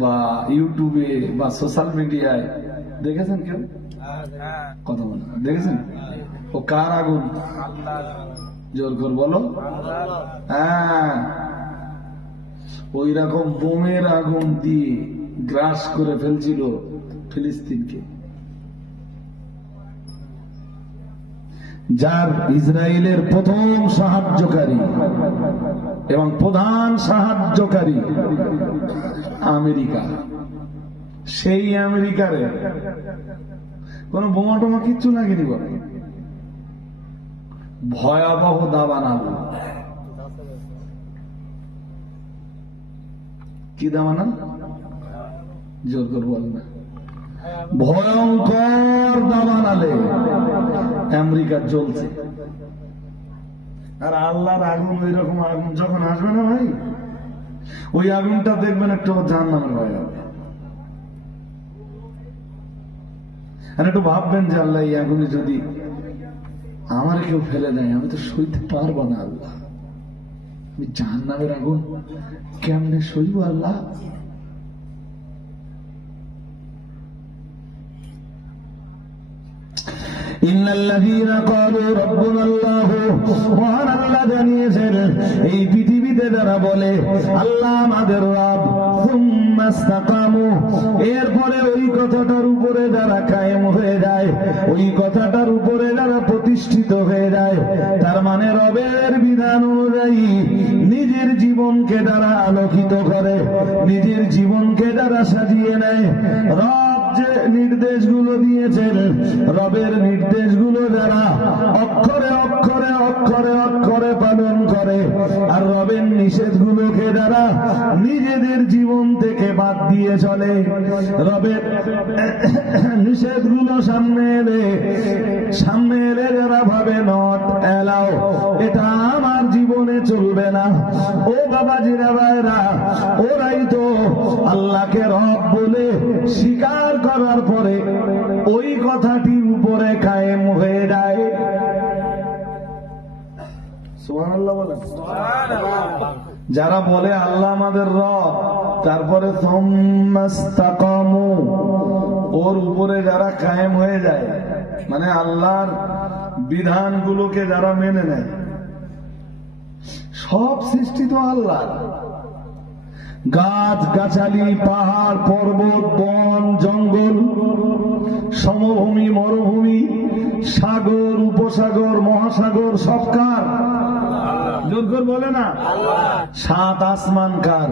বা ইউটিউবে বা সোশ্যাল মিডিয়ায় দেখেছেন কেউ? কথা বলে দেখেছেন? ও কার আগুন? জোর করে বলো। হ্যাঁ, ওই রকম বোমের আগুন দিয়ে গ্রাস করে ফেলছিল ফিলিস্তিনকে। যার ইসরায়েলের প্রথম সাহায্যকারী এবং প্রধান সাহায্যকারী আমেরিকা, সেই আমেরিকারে কোন বোমা টোমা কিচ্ছু লাগেনি বলে, ভয়াবহ দাবান আলু। কি দাবানা জোর করে বল না, ভয়ঙ্কর দাবান আলে আমেরিকা জ্বলছে। আর আল্লাহর আগুন ওই রকম আগুন যখন আসবে না ভাই, ওই আগুনটা দেখবেন একটু জাহান্নামের ভয় হবে। আর একটু ভাববেন যে আল্লাহ এই আগুনে যদি আমার কেউ ফেলে দেয়, আমি তো সইতে পারবো না আল্লাহ, আমি জাহান্নামের আগুন কেমনে সইব আল্লাহ। মহান আল্লাহ জানিয়েছেন, এই পৃথিবীতে যারা বলে আল্লাহ আমাদের রব, এরপরে ওই কথাটার উপরে যারা কায়েম হয়ে যায়, ওই কথাটার উপরে যারা প্রতিষ্ঠিত হয়ে যায়, তার মানে রবের বিধান অনুযায়ী নিজের জীবনকে যারা আলোকিত করে, নিজের জীবনকে যারা সাজিয়ে নেয়, রব যে নির্দেশগুলো দিয়েছেন, রবের নির্দেশগুলো যারা অক্ষরে অক্ষরে অক্ষরে অক্ষরে পালন করে, আর রবের নিষেধগুলোকে যারা নিজেদের জীবন থেকে বাদ দিয়ে চলে, রবের নিষেধগুলো সামনে এলে যারা ভাবে নট এলাও, এটা আমার জীবনে চলবে না, ও বাবাজিরা ভাইরা, ওরাই তো আল্লাহকে রব বলে স্বীকার করার পরে ওই কথাটির উপরে কায়েম হয়ে যায়। সুবহানাল্লাহ বলেন। যারা বলে আল্লাহ আমাদের রব, তারপরে সুম্মাস্তাকামু, ওর উপরে যারা কায়েম হয়ে যায়, মানে আল্লাহর বিধানগুলোকে যারা মেনে নেয়। সব সৃষ্টি তো আল্লাহ, গাছ গাছালি, পাহাড় পর্বত, বন জঙ্গল, সমভূমি মরুভূমি, সাগর উপসাগর মহাসাগর, সব কার? জোর করে বলে না। সাত আসমান কার?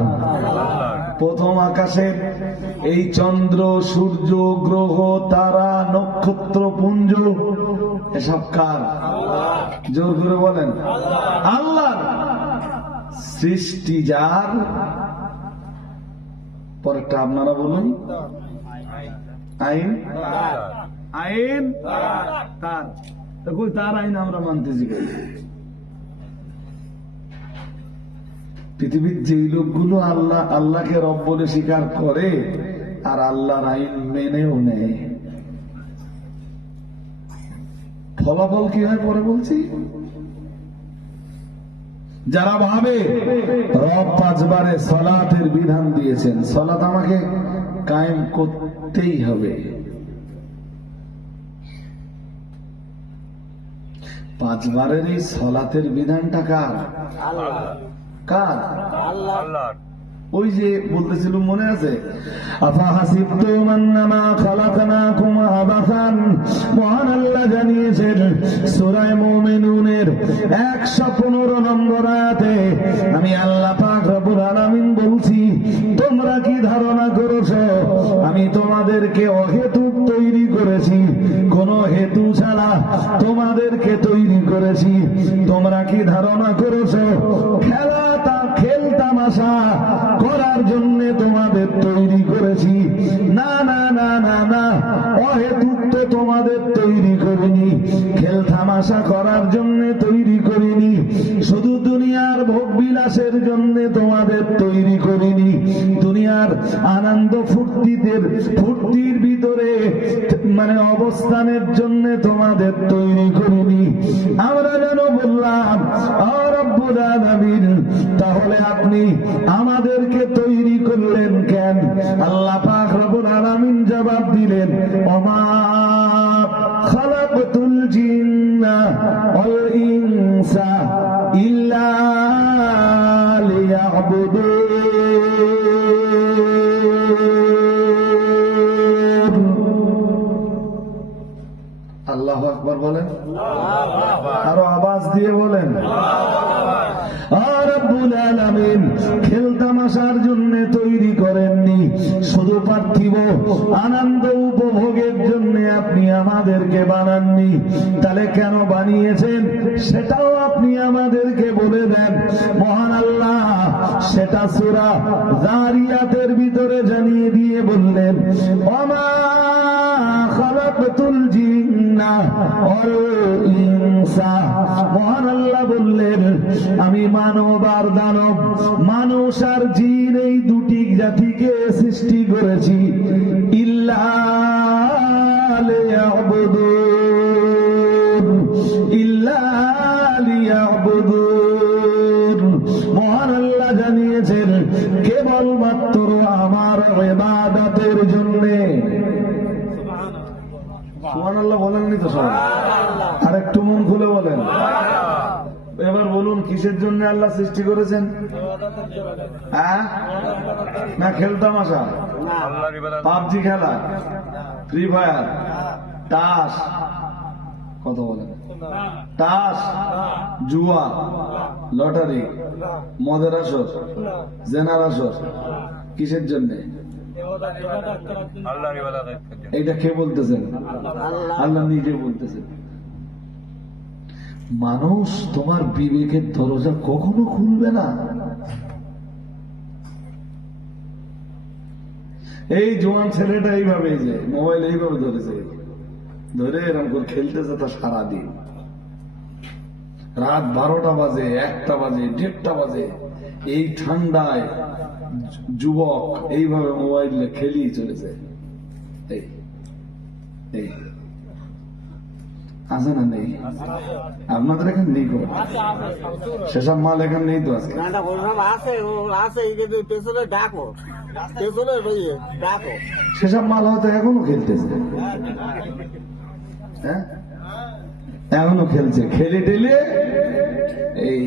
প্রথম আকাশের এই চন্দ্র সূর্য গ্রহ তারা নক্ষত্র পুঞ্জ এসব কার? জোর করে বলেন আল্লাহ। সৃষ্টি যার, পরেরটা আপনারা বলুন। আইন আইন তার, তার আইন আমরা মানতেছি। পৃথিবীর যেই লোকগুলো আল্লাহকে রব বলে স্বীকার করে আর আল্লাহর আইন মেনেও নেয়, ফলাফল কি হয় পরে বলছি। যারা ভাবে রব পাঁচবারে সলাতের বিধান দিয়েছেন, সলাত আমাকে কায়েম করতেই হবে, পাঁচবারের এই সলাতের বিধানটা কার? কার? আল্লাহ। ওই যে বলতেছিল মনে আছে, আফাহাসিবতুম আন্নামা খালাকনাকুম আবাসান, মহান আল্লাহ জানিয়েছেন সূরা মুমিনুনের 115 নম্বর আয়াতে, আমি আল্লাহ পাক রব্বুল আলামিন বলছি, তোমরা কি ধারণা করেছো আমি তোমাদেরকে অহেতুক তৈরি করেছি? কোন হেতু ছাড়া তোমাদেরকে তৈরি করেছি। তোমরা কি ধারণা করেছো খেল তামাশা করার জন্য তোমাদের তৈরি করেছি? না না না না না, অহেতুক তো তোমাদের তৈরি করিনি, খেল তামাশা করার জন্য তৈরি করিনি, শুধু দুনিয়ার ভোগ বিলাসের জন্য তোমাদের তৈরি করিনি, দুনিয়ার আনন্দ ফুর্তির ভিতরে মানে অবস্থানের জন্য তোমাদের তৈরি করিনি। আমরা যেন বললাম রব্বুল আলামিন, তাহলে আপনি আমাদেরকে তৈরি করলেন কেন? আল্লাহ পাক রব্বুল আলামিন জবাব দিলেন, ওমা খালাকতুল জিন্না ওয়াল ইনসা ইল্লা লিয়াবুদুন। আল্লাহু আকবার। আকবার বলেন, আরো আওয়াজ দিয়ে বলেন। রব্বুল আলামিন খেল তামাশার জন্য তৈরি করেননি, শুধু পার্থিব আনন্দ উপভোগের জন্য আপনি আমাদেরকে বানাননি। তাহলে কেন বানিয়েছেন সেটাও আপনি আমাদেরকে বলে দেন। মহান আল্লাহ সেটা সূরা যারিয়াতের ভিতরে জানিয়ে দিয়ে বললেন, ওমা খালাকতুল জিন্না ওয়াল ইনসা। মহান আল্লাহ বললেন, আমি মানব আর দানব, মানুষ আর জিন এই দুটি জাতিকে সৃষ্টি করেছি ইল্লা লিয়াবুদুন, ইল্লা লিয়াবুদুন। মহান আল্লাহ জানিয়েছেন কেবলমাত্র আমার ইবাদতের জন্য। সুবহানাল্লাহ বলেননি তো সবাই? আর একটু মন খুলে বলেন। এবার বলুন কিসের জন্য আল্লাহ সৃষ্টি করেছেন? না খেলতামাশা, পাবজি খেলা, ফ্রি ফায়ার, তাস, কত বলেন, তাস, জুয়া, লটারি, মদের আসর, জেনার আসর, কিসের জন্য? এইটা কে বলতেছেন? আল্লাহ নিজে বলতেছেন। মানুষ তোমার বিবেকের দরজা কখনো খুলবে না। এই জোয়ান ছেলেটা এইভাবে, যে মোবাইল এইভাবে ধরেছে, ধরে এরকম করে খেলতেছে তা সারাদিন, রাত 12টা বাজে, 1টা বাজে, 1:30টা বাজে, এই ঠান্ডায় যুবক এইভাবে মোবাইল খেলি চলেছে। এই এই আছে না নেই? আপনাদের এখানে নেই করে সেসব মাল এখানে নেই তো আজকে। সেসব মাল হয়তো এখনো খেলতেছে, হ্যাঁ এখনো খেলছে। খেলে টেলে এই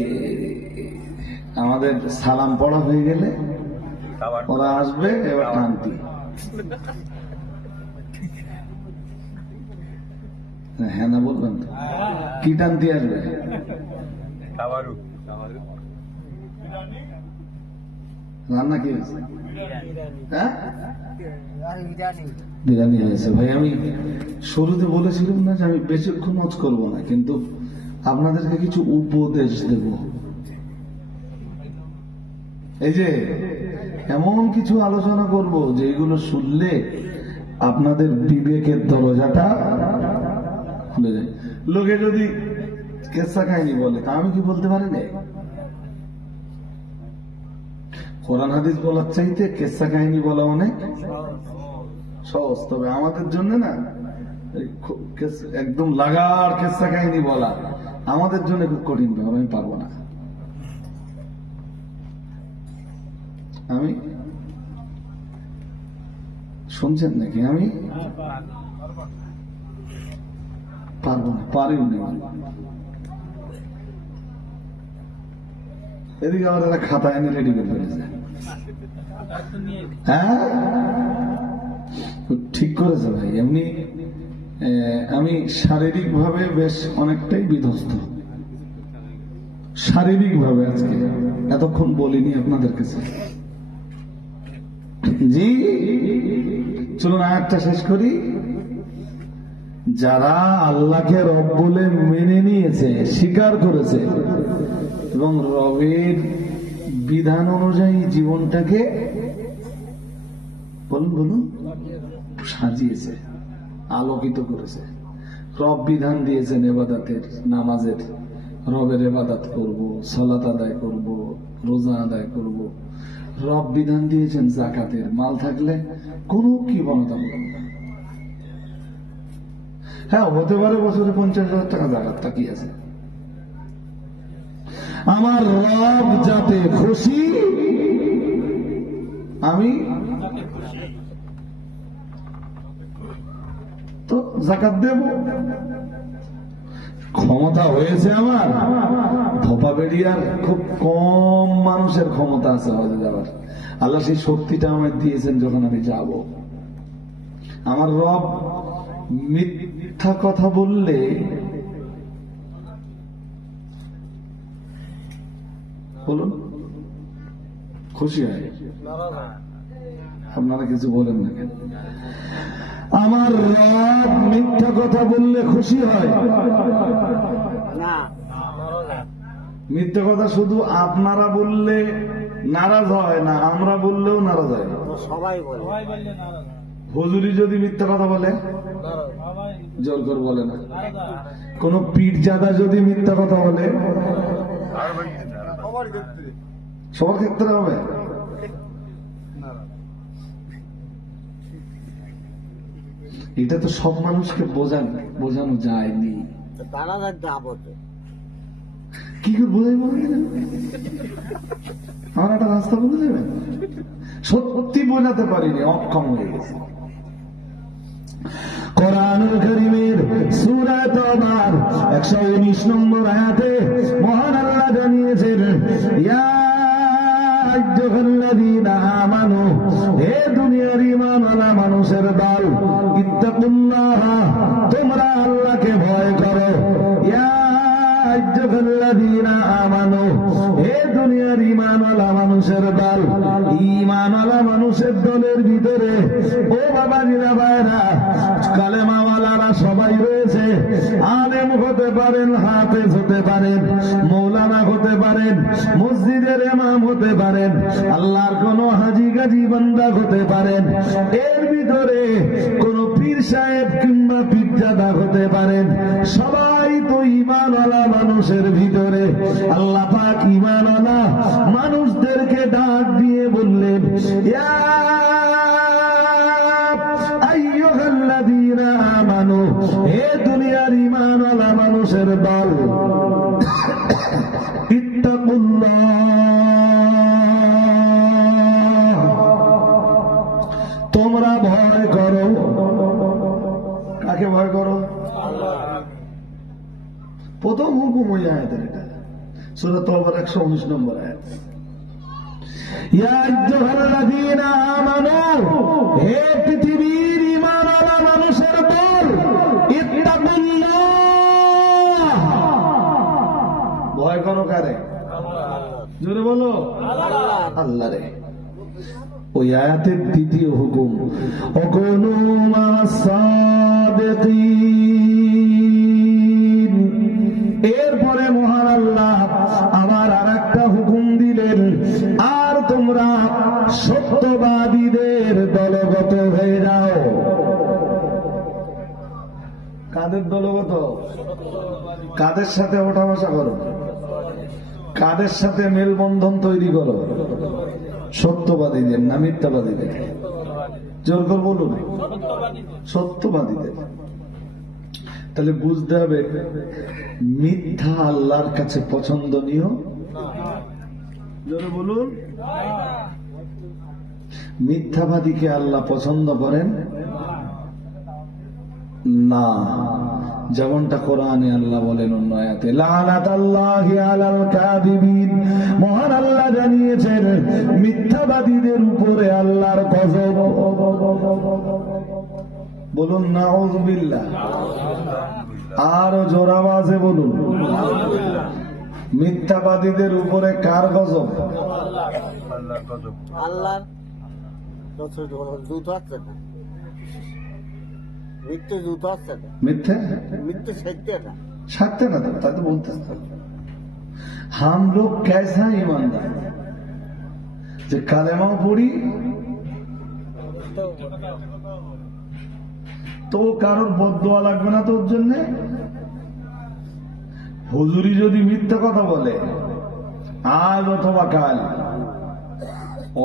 আমাদের সালাম পড়া হয়ে গেলে ওরা আসবে, এবার টানতি। হ্যাঁ না বলবেন তো, কি টানতি আসবে? রান্না কি হয়েছে? হ্যাঁ বিরিয়ানি হয়েছে। ভাই আমি শুরুতে বলেছিলাম না যে আমি বেশিক্ষণ ওয়াজ করবো না, কিন্তু আপনাদেরকে কিছু উপদেশ দেব। এই যে এমন কিছু আলোচনা করব যেগুলো শুনলে আপনাদের বিবেকের দরজাটা খুলে যায়। লোকে যদি কেসা কাহিনী বলে তা আমি কি বলতে পারি না? কোরআন হাদিস বলার চাইতে কেসা কাহিনী বলা অনেক সহজ। তবে আমাদের জন্য না একদম লাগার কেসা কাহিনী বলা আমাদের জন্য খুব কঠিন ব্যাপার, আমি পারবো না। আমি শুনছেন নাকি? আমি পারবো না, পারিও না। এদিকে আমার একটা খাতা এনে রেডি করে ফেলেছে। হ্যাঁ ঠিক করেছে ভাই। এমনি আমি শারীরিক ভাবে বেশ অনেকটাই বিধ্বস্ত, শারীরিক ভাবে। আজকে এতক্ষণ বলিনি আপনাদের কাছে। জি চলুন আয়াতটা শেষ করি। যারা আল্লাহকে রব বলে মেনে নিয়েছে, স্বীকার করেছে এবং রবের বিধান অনুযায়ী জীবনটাকে বলুন সাজিয়েছে, আলোকিত করেছে। রব বিধান দিয়েছেন ইবাদতের, নামাজের, রবের ইবাদত করব, সালাত আদায় করব, রোজা আদায় করব। রব বিধান দিয়েছেন যাকাতের, মাল থাকলে কোনো কি বলতা বলুন না। হ্যাঁ হতে পারে বছরে 50,000 টাকা যাকাতটা কি আছে। আমার রব যাতে খুশি আমি তো যাকাত দেব। ক্ষমতা হয়েছে আমার, ধোপা বেরিয়ার খুব কম মানুষের ক্ষমতা আছে হজে যাওয়ার। আল্লাহ সেই শক্তিটা আমায় দিয়েছেন যখন আমি যাব। আমার রব মিথ্যা কথা বললে বলুন খুশি হয়? আপনারা কিছু বলেন না কেন? আমার রব মিথ্যা কথা বললে খুশি হয় না, মিথ্যা কথা শুধু আপনারা বললে নারাজ হয় না, আমরা বললেও নারাজ হয়। সবাই বলে হুজুরি যদি মিথ্যা কথা বলে জোর করে বলে না। কোন পীরজাদা যদি মিথ্যা কথা বলে সবার ক্ষেত্রে হবে। এটা তো সব মানুষকে বোঝানো যায়নি। তারা থাকতে আপদে কি করে বোঝাই বলেন? আমার একটা রাস্তা বলে দেবেন? সত্যি বোঝাতে পারিনি, অক্ষম হয়ে গেছে। কোরআনুল কারীমের সূরা তাওবার 119 নম্বর আয়াতে মহান আল্লাহ জানিয়েছেন, ইয়া আইয়ুহাল্লাযীনা আমানু, হে দুনিয়ার ঈমানওয়ালা মানুষের দল, ইত্তাকুল্লাহ, তোমরা আল্লাহকে ভয় করো। ইয়া আইয়ুহাল্লাযীনা আমানু, হে দুনিয়ার ঈমানওয়ালা মানুষের দল। ঈমানওয়ালা মানুষের দলের ভিতরে ও বাবাজিরা ভাইরা কালেমাওয়ালারা সবাই রয়েছে। আলেম হতে পারেন, হাফেজ হতে পারেন, মৌলানা হতে পারেন, মসজিদের ইমাম হতে পারেন, আল্লাহর কোন হাজি গাজী বান্দা হতে পারেন, এর ভিতরে কোন পীর সাহেব কিংবা পীরজাদা হতে পারেন। সবাই তো ঈমানওয়ালা মানুষের ভিতরে। আল্লাহ পাক ঈমানওয়ালা মানুষদেরকে ডাক দিয়ে বললেন, ইয়া আইয়ুহাল্লাযীনা আমানু, হে দুনিয়ার ঈমানওয়ালা মানুষের দল, ইত্তাকুল্লাহ, তোমরা ভয় করো। কাকে ভয় করো? প্রথম হুকুম ওই আয়াতের, এটা সূরা তাওবার 119 নম্বর আয়াত। ইয়া আইয়ুহাল্লাযীনা আমানু, হে পৃথিবীর ঈমানওয়ালা মানুষের দল, ইত্তাকুল্লাহ, ভয় করো কারে? জোরে বলো, আল্লাহরে। ওই আয়াতের দ্বিতীয় হুকুম, ওয়াকুনু মা'আস সাদিকিন। এরপরে মহান আল্লাহ আবার আরেকটা হুকুম দিলেন, আর তোমরা সত্যবাদীদের দলগত হয়ে যাও। কাদের দলগত? কাদের সাথে ওঠা বসা করো? কাদের সাথে মেলবন্ধন তৈরি করো? সত্যবাদীদের না মিথ্যাবাদীদের? জোর করে বলুন, সত্যবাদীদের। তাহলে বুঝতে হবে মিথ্যা আল্লাহর কাছে পছন্দনীয়। জোরে বলুন, মিথ্যাবাদীকে আল্লাহ পছন্দ করেন না। যেমনটা কোরআনে আল্লাহ বলেন অন্য আয়াতে, লানাতাল্লাহি আলাল কাযিবিন, মহান আল্লাহ জানিয়েছেন মিথ্যাবাদীদের উপরে আল্লাহর গজব। বলুন নাউযুবিল্লাহ। আরো জোর আওয়াজে বলুন, মিথ্যাবাদীদের উপরে কার গজব? আল্লাহর জুতো আছে না, মিথ্যে জুতো আছে না, মিথ্যে মিথ্যে সত্যি না, सत्य न था तो बोलते हम लोग कैसा ईमानदार যে কালেমাও পড়ি তো কারোর বদদোয়া লাগবে না তোর জন্য। হুজুরি যদি মিথ্যা কথা বলে আজ অথবা কাল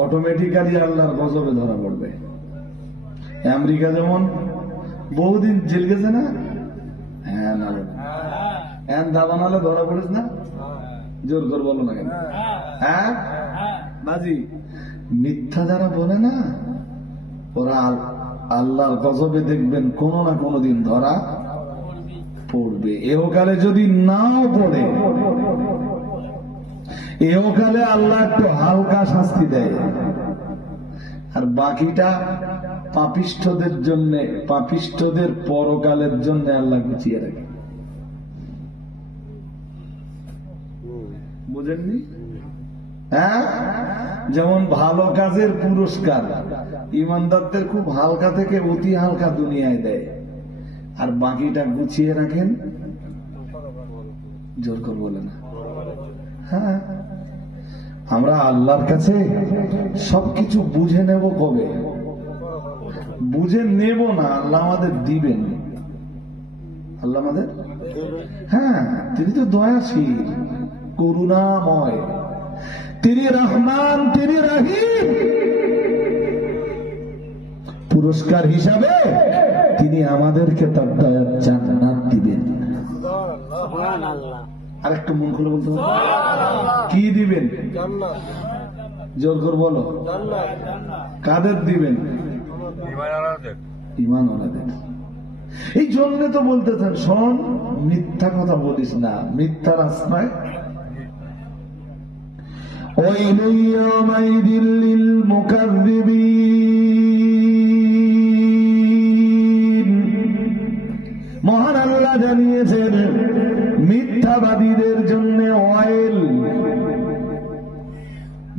অটোমেটিক্যালি আল্লাহর গজবে ধরা পড়বে। আমেরিকা যেমন বহুদিন জেল গেছে না, হ্যাঁ না এন দাবা নালে ধরা পড়িস না, জোর করে বলো না কেন? হ্যাঁ বাজি, মিথ্যা যারা বলে না ওরা আল্লাহর গজবে দেখবেন কোনো না কোনো দিন ধরা পড়বে। এহকালে যদি নাও পড়ে, এহকালে আল্লাহ একটু হালকা শাস্তি দেয়, আর বাকিটা পাপিষ্ঠদের জন্য, পাপিষ্ঠদের পরকালের জন্য আল্লাহ গুছিয়ে রাখে। বুঝেননি? হ্যাঁ, যেমন ভালো কাজের পুরস্কার ইমানদারদের খুব হালকা থেকে অতি হালকা দুনিয়ায় দেয়, আর বাকিটা গুছিয়ে রাখেন জোর করে বলে না। হ্যাঁ, আমরা আল্লাহর কাছে সবকিছু বুঝে নেব কবে? বুঝে নেব না, আল্লাহ আমাদের দিবেন। আল্লাহ আমাদের, হ্যাঁ, তিনি তো দয়াশীল, করুণাময়, তিনি রহমান, তিনি রহিম। পুরস্কার হিসাবে তিনি আমাদেরকে তার দয়ার জান্নাত দিবেন। আর একটু মন খুলে বলতে হবে, কি দিবেন? জোর করে বলো, কাদের দিবেন? ঈমান ওয়ালাদের। এই জন্য তো বলতেছেন, শোন, মিথ্যা কথা বলিস না, মিথ্যার আশ্রয় ওয়াইলুল ইয়াওমাইযিল লিল মুকাযযিবিন। মহান আল্লাহ জানিয়েছেন মিথ্যাবাদীদের জন্য ওয়াইল।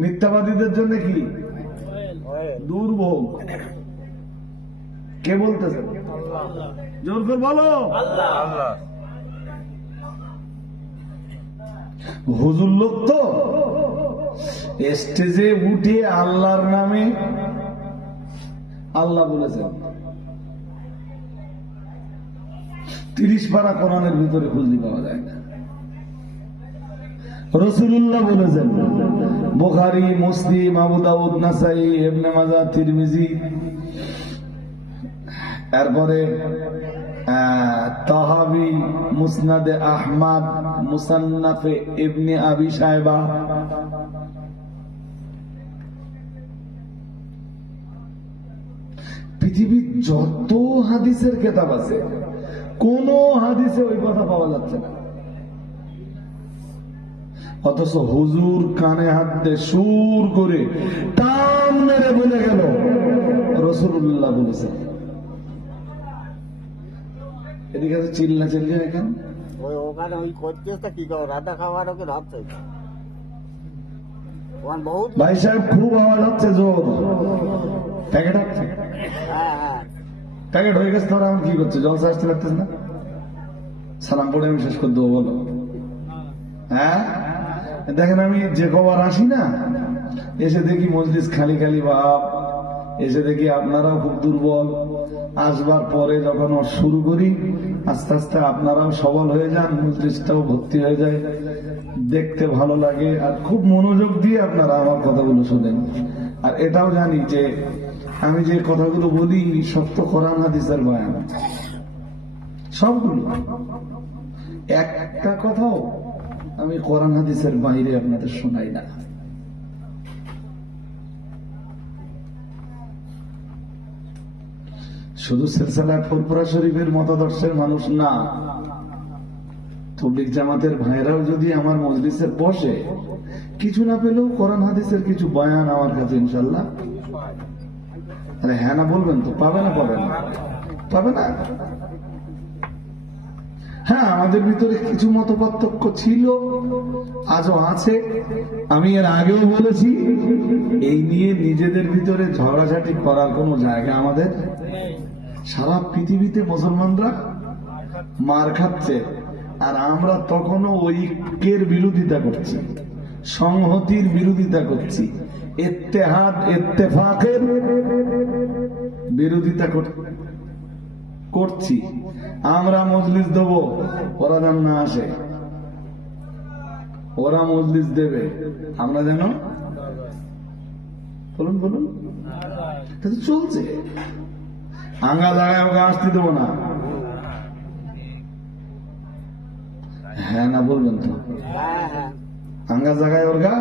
মিথ্যাবাদীদের জন্য কি? দুর্ভোগ। কে বলতেছেন? জোর করে বলো। আল্লাহ। হুজুর লোক তো স্টেজে উঠে আল্লাহর নামে আল্লাহ বলেছেন, 30 পারা কোরআনের ভিতরে খুঁজে পাওয়া যায় না। রাসূলুল্লাহ বলেছেন, বুখারী, মুসলিম, আবু দাউদ, নাসাই, ইবনে মাজাহ, তিরমিজি, এরপরে তাহাবি, মুসনাদে আহমদ, মুসান্নাফে ইবনে আবি শায়বা, পৃথিবীর যত হাদিসের কিতাব আছে, কোন হাদিসে ওই কথা পাওয়া যাচ্ছে না। অথচ হুজুর কানে হাত দিয়ে সুর করে টান মেরে বলে গেল রাসূলুল্লাহ বলেছেন। এদিকে চিল্লা চিল্লি এখন ওখানে ওই করতেছে কি করো, রাধা খাওয়ার ওকে ভাবছে বহুত। ভাই সাহেব, খুব আওয়াজ হচ্ছে, জোর প্যাকেট হচ্ছে। হ্যাঁ, প্যাকেট হয়ে গেছে, তোরা এখন কি করছে? জলসা আসতে পারতেছ না? সালাম পড়ে আমি শেষ করে দেবো, বলো। হ্যাঁ, দেখেন, আমি যে কবার আসি না, এসে দেখি মজলিস খালি খালি ভাব, এসে দেখি আপনারাও খুব দুর্বল। আসবার পরে যখন শুরু করি, আস্তে আস্তে আপনারাও সবল হয়ে যান, মজলিসটাও ভর্তি হয়ে যায়, দেখতে ভালো লাগে, আর খুব মনোযোগ দিয়ে আপনারা আমার কথাগুলো শোনেন। আর এটাও জানি যে আমি যে কথাগুলো বলি সব তো কোরআন হাদিসের বয়ান, সবগুলো। একটা কথাও আমি কোরআন হাদিসের বাইরে আপনাদের শোনাই না। শুধু সিলসিলা ফুরফুরা শরীফের মতাদর্শের মানুষ না, তাবলীগ জামাতের ভাইরাও যদি আমার মজলিসে বসে, কিছু না পেলেও কোরআন হাদিসের কিছু বয়ান আমার কাছে ইনশাল্লাহ। আরে হ্যাঁ না বলবেন তো? পাবে না? পাবে না? পাবে না? হ্যাঁ, আমাদের ভিতরে কিছু মতপার্থক্য ছিল, আজও আছে। আমি এর আগেও বলেছি, এই নিয়ে নিজেদের ভিতরে ঝগড়াঝাটি করার কোন জায়গা আমাদের। সারা পৃথিবীতে মুসলমানরা মার খাচ্ছে, আর আমরা তখনও ঐক্যের বিরোধিতা করছি, সংহতির বিরোধিতা করছি, ইত্তেহাদ ইত্তেফাকের বিরোধিতা করছি। আমরা মজলিস দেব, ওরা যেন না আসে, ওরা মজলিস দেবে, আমরা যেন, বলুন বলুন, চলছে। আঙ্গা জায়গায় ওকে আসতে দেবো না। হ্যাঁ না বলবেন তো? আঙ্গা জায়গায় ওর গা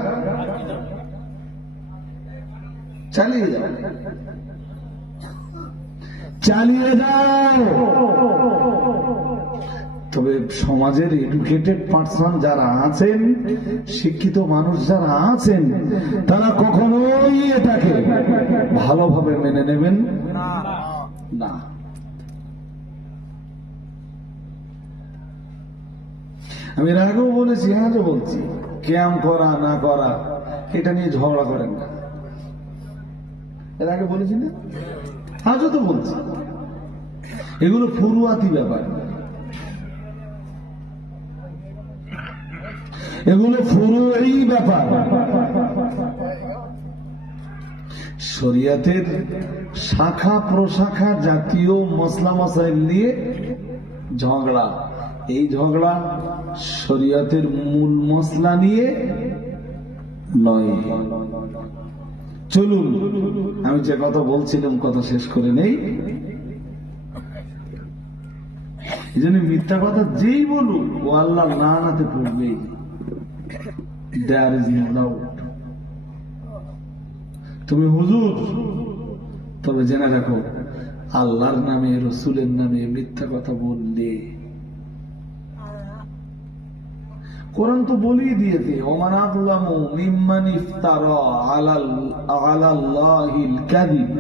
চালিয়ে যাও, চালিয়ে যাও। তবে সমাজের এডুকেটেড পার্সন যারা আছেন, শিক্ষিত মানুষ যারা আছেন, তারা কখনোই এটাকে ভালো ভালোভাবে মেনে নেবেন না। আমি এর আগেও বলেছি, আজও বলছি, ক্যাম করা না করা এটা নিয়ে ঝগড়া করেন না। এর আগে বলেছি না, আজও তো বলছি, এগুলো ফুরুয়াতি ব্যাপার, এগুলো ফুরুয়াই ব্যাপার। শরিয়াতের শাখা প্রশাখা জাতীয় মসলা মশাইল নিয়ে ঝগড়া, এই ঝগড়া শরিয়াতের মূল মসলা নিয়ে নয়। চলুন, আমি যে কথা বলছিলাম কথা শেষ করে নেই। এই জন্য মিথ্যা কথা যেই বলুক ও আল্লাহ লানাতে পড়বেই, there is no doubt। তুমি হুজুর, তবে জেনে রাখো আল্লাহর নামে রসুলের নামে মিথ্যা কথা বললে, কোরআন তো বলেই দিয়েছে, ওমান আযলামু মিম্মান ইফতারা আলাল্লাহিল কাযিব।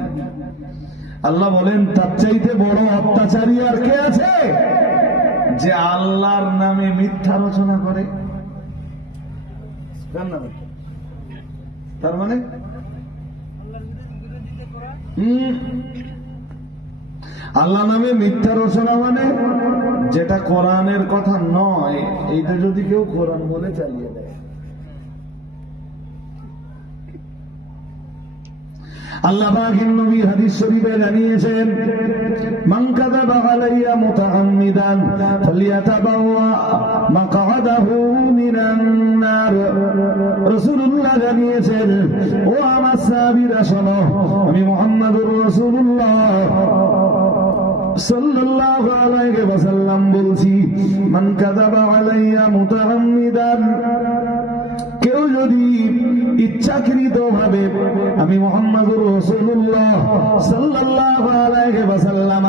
আল্লাহ বলেন তার চাইতে বড় অত্যাচারী আর কে আছে যে আল্লাহর নামে মিথ্যা রচনা করে। তার মানে আল্লাহ নামে মিথ্যা রচনা মানে যেটা কোরআনের কথা নয়, এইটা যদি কেউ কোরআন বলে চালিয়ে দেয়। আল্লাহ পাকের নবী হাদিস শরীফে জানিয়েছেন, মান কাযাবা আলাইয়া মুতাআম্মিদান ফালিয়াতাবাওয়া মাকআদাহু মিনান নার। রাসূলুল্লাহ জানিয়েছেন, ও আমার সাহাবীরা শোনো, আমি মুহাম্মদুর রাসূলুল্লাহ সাল্লাল্লাহু আলাইহি ওয়াসাল্লাম বলছি, মান কাযাবা আলাইয়া মুতাআম্মিদান, কেউ যদি ইচ্ছাকৃত ভাবে আমি মুহাম্মদুর রাসূলুল্লাহ সাল্লাল্লাহু আলাইহি ওয়াসাল্লাম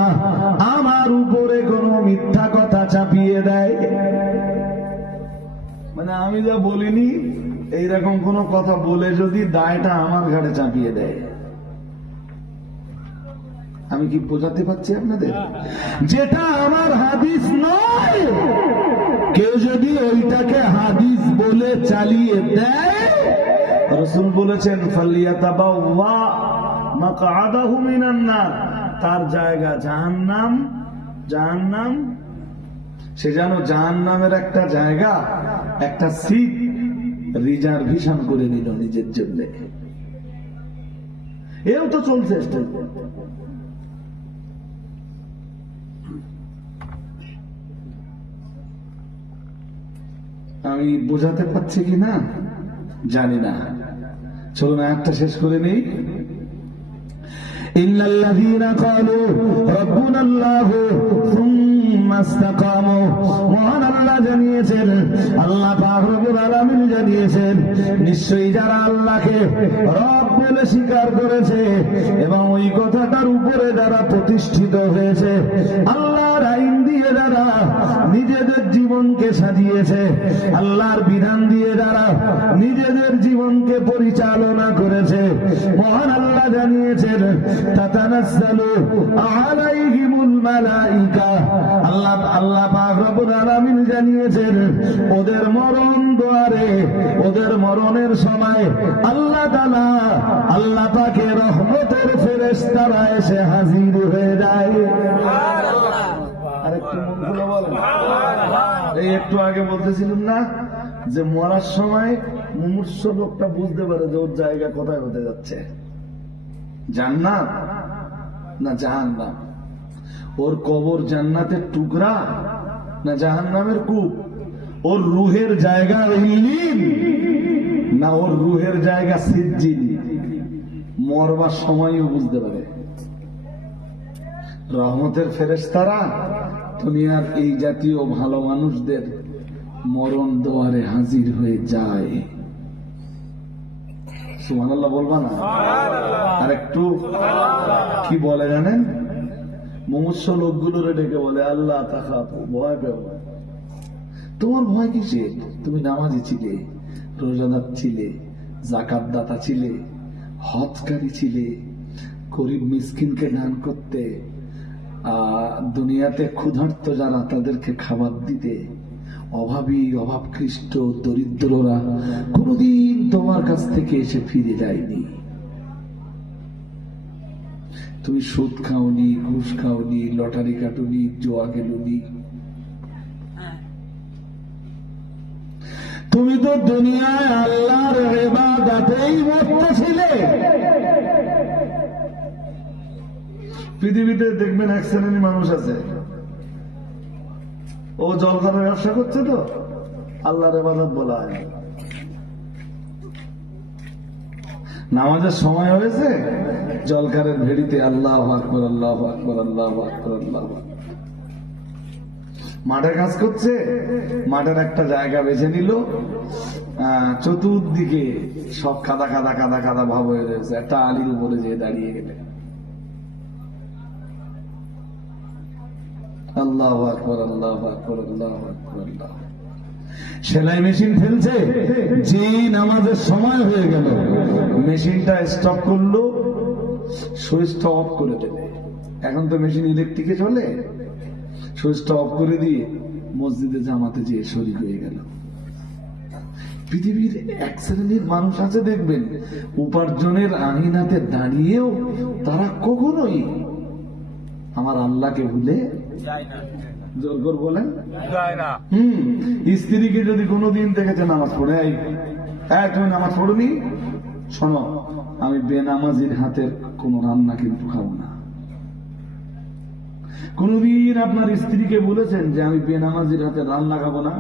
আমার উপরে কোনো মিথ্যা কথা চাপিয়ে দেয়, মানে আমি যা বলিনি এইরকম কোন কথা বলে যদি দায়টা আমার ঘাড়ে চাপিয়ে দেয়, আমি কি বোঝাতে পারছি আপনাদের? যেটা আমার হাদিস নয়, কেউ যদি ওইটাকে হাদিস বলে চালিয়ে দেয়, রাসূল বলেছেন ফালিয়াতাবাওয়া মাকআদাহু মিনান নার, তার জায়গা জাহান্নাম। জাহান্নাম, সে যেন জাহান্নামের একটা জায়গা, একটা সিট রিজার্ভেশন করে নিল নিজের জন্য। এও তো চলছে। আমি বোঝাতে পারছি কি না জানি না, চলুন একটা শেষ করে নেই। ইন্নাল্লাযীনা ক্বালু রাব্বুনাল্লাহু সুম্মা ইসতাকামু, মহান আল্লাহ জানিয়েছেন, আল্লাহ পাক রব্বুল আলামিন জানিয়েছেন, নিশ্চয়ই যারা আল্লাহকে রব বলে স্বীকার করেছে এবং ওই কথাটার উপরে যারা প্রতিষ্ঠিত হয়েছে, আল্লাহর আইন দিয়ে যারা নিজেদের জীবনকে সাজিয়েছে, আল্লাহর বিধান দিয়ে যারা নিজেদের জীবনকে পরিচালনা করেছে, মহান আল্লাহ জানিয়েছেন, তাতানাজ্জালু আলাইহিমুল মালাইকা, আল্লাহ পাক রব্বুল আলামিন জানিয়েছেন, ওদের মরণ দুয়ারে, ওদের মরণের সময় আল্লাহ তাআলা, আল্লাহ পাকের রহমতের ফেরেশতারা এসে হাজির হয়ে যায়। আরেকটু মন খুলে বলেন। এই একটু আগে বলতেছিলাম না যে মরার সময় মুমূর্ষ লোকটা বুঝতে পারে যে ওর জায়গা কোথায় হতে যাচ্ছে, জান্নাত না জাহান্নাম, ওর কবর জান্নাতের টুকরা না জাহান্নামের কূপ, ওর রুহের জায়গা ইল্লিন না ওর রুহের জায়গা সিজ্জিন, মরবার সময়ও বুঝতে পারে। রহমতের ফেরেশতারা দুনিয়ার এই জাতীয় ভালো মানুষদের মরণ দুয়ারে হাজির হয়ে যায়। সুবহানাল্লাহ বলবা না? আর একটু কি বলে জানেন? মুমূর্ষ লোকগুলোরে ডেকে বলে, আল্লাহ তাখাফু, ভয় পেও না। তোমার ভয় কিসের? তুমি নামাজি ছিলে, রোজাদার ছিলে, যাকাত দাতা ছিলে, হজকারী ছিলে, গরিব মিসকিনকে দান করতে, দুনিয়াতে ক্ষুধার্ত যারা তাদেরকে খাবার দিতে, অভাবী অভাবকৃষ্ট দরিদ্ররা কোনদিন তোমার কাছ থেকে এসে ফিরে যায়নি। তুমি সুদ খাওনি, ঘুষ খাওনি, লটারি কাটুনি, জোয়া খেলুনি। তুমি তো দুনিয়ায় আল্লাহর ইবাদতেই মত্তছিলে। পৃথিবীতে দেখবেন এক শ্রেণীর মানুষ আছে, ও জলখানের ব্যবসা করছে, তো আল্লাহর ইবাদত বলা হয়। নামাজের সময় হয়েছে, জলখানের ভেড়িতে আল্লাহু আকবার, আল্লাহু আকবার, আল্লাহু আকবার, আল্লাহু আকবার। মাঠে কাজ করছে, মাঠের একটা জায়গা বেছে নিল, চতুর্দিকে সব কাদা কাদা কাদা কাদা ভাব হয়ে রয়েছে, একটা আলির উপরে যেয়ে দাঁড়িয়ে গেলে আল্লাহু আকবার, আল্লাহু আকবার, আল্লাহু আকবার, আল্লাহু আকবার। সেলাই মেশিন ফেলছে, যেই নামাজের সময় হয়ে গেল মেশিনটা স্টপ করলো, সুইচটা অফ করে দেবে। এখন তো মেশিন ইলেকট্রিকে চলে, সুইচটা অফ করে দিয়ে মসজিদে জামাতে যেয়ে শরীক হয়ে গেল। পৃথিবীর এক শ্রেণীর মানুষ আছে, দেখবেন উপার্জনের আঙিনাতে দাঁড়িয়েও তারা কখনোই আমার আল্লাহকে ভুলে জোর করে বলেন স্ত্রীকে যদি কোনোদিন দেখেছে নামাজ পড়ে, তুমি নামাজ পড়নি, শোনো, আমি বেনামাজির হাতের কোন রান্না কিন্তু খাবো না। কোনদিন আপনার স্ত্রীকে বলেছেন যে আমি বেনামাজির হাতের রান্না খাবো না,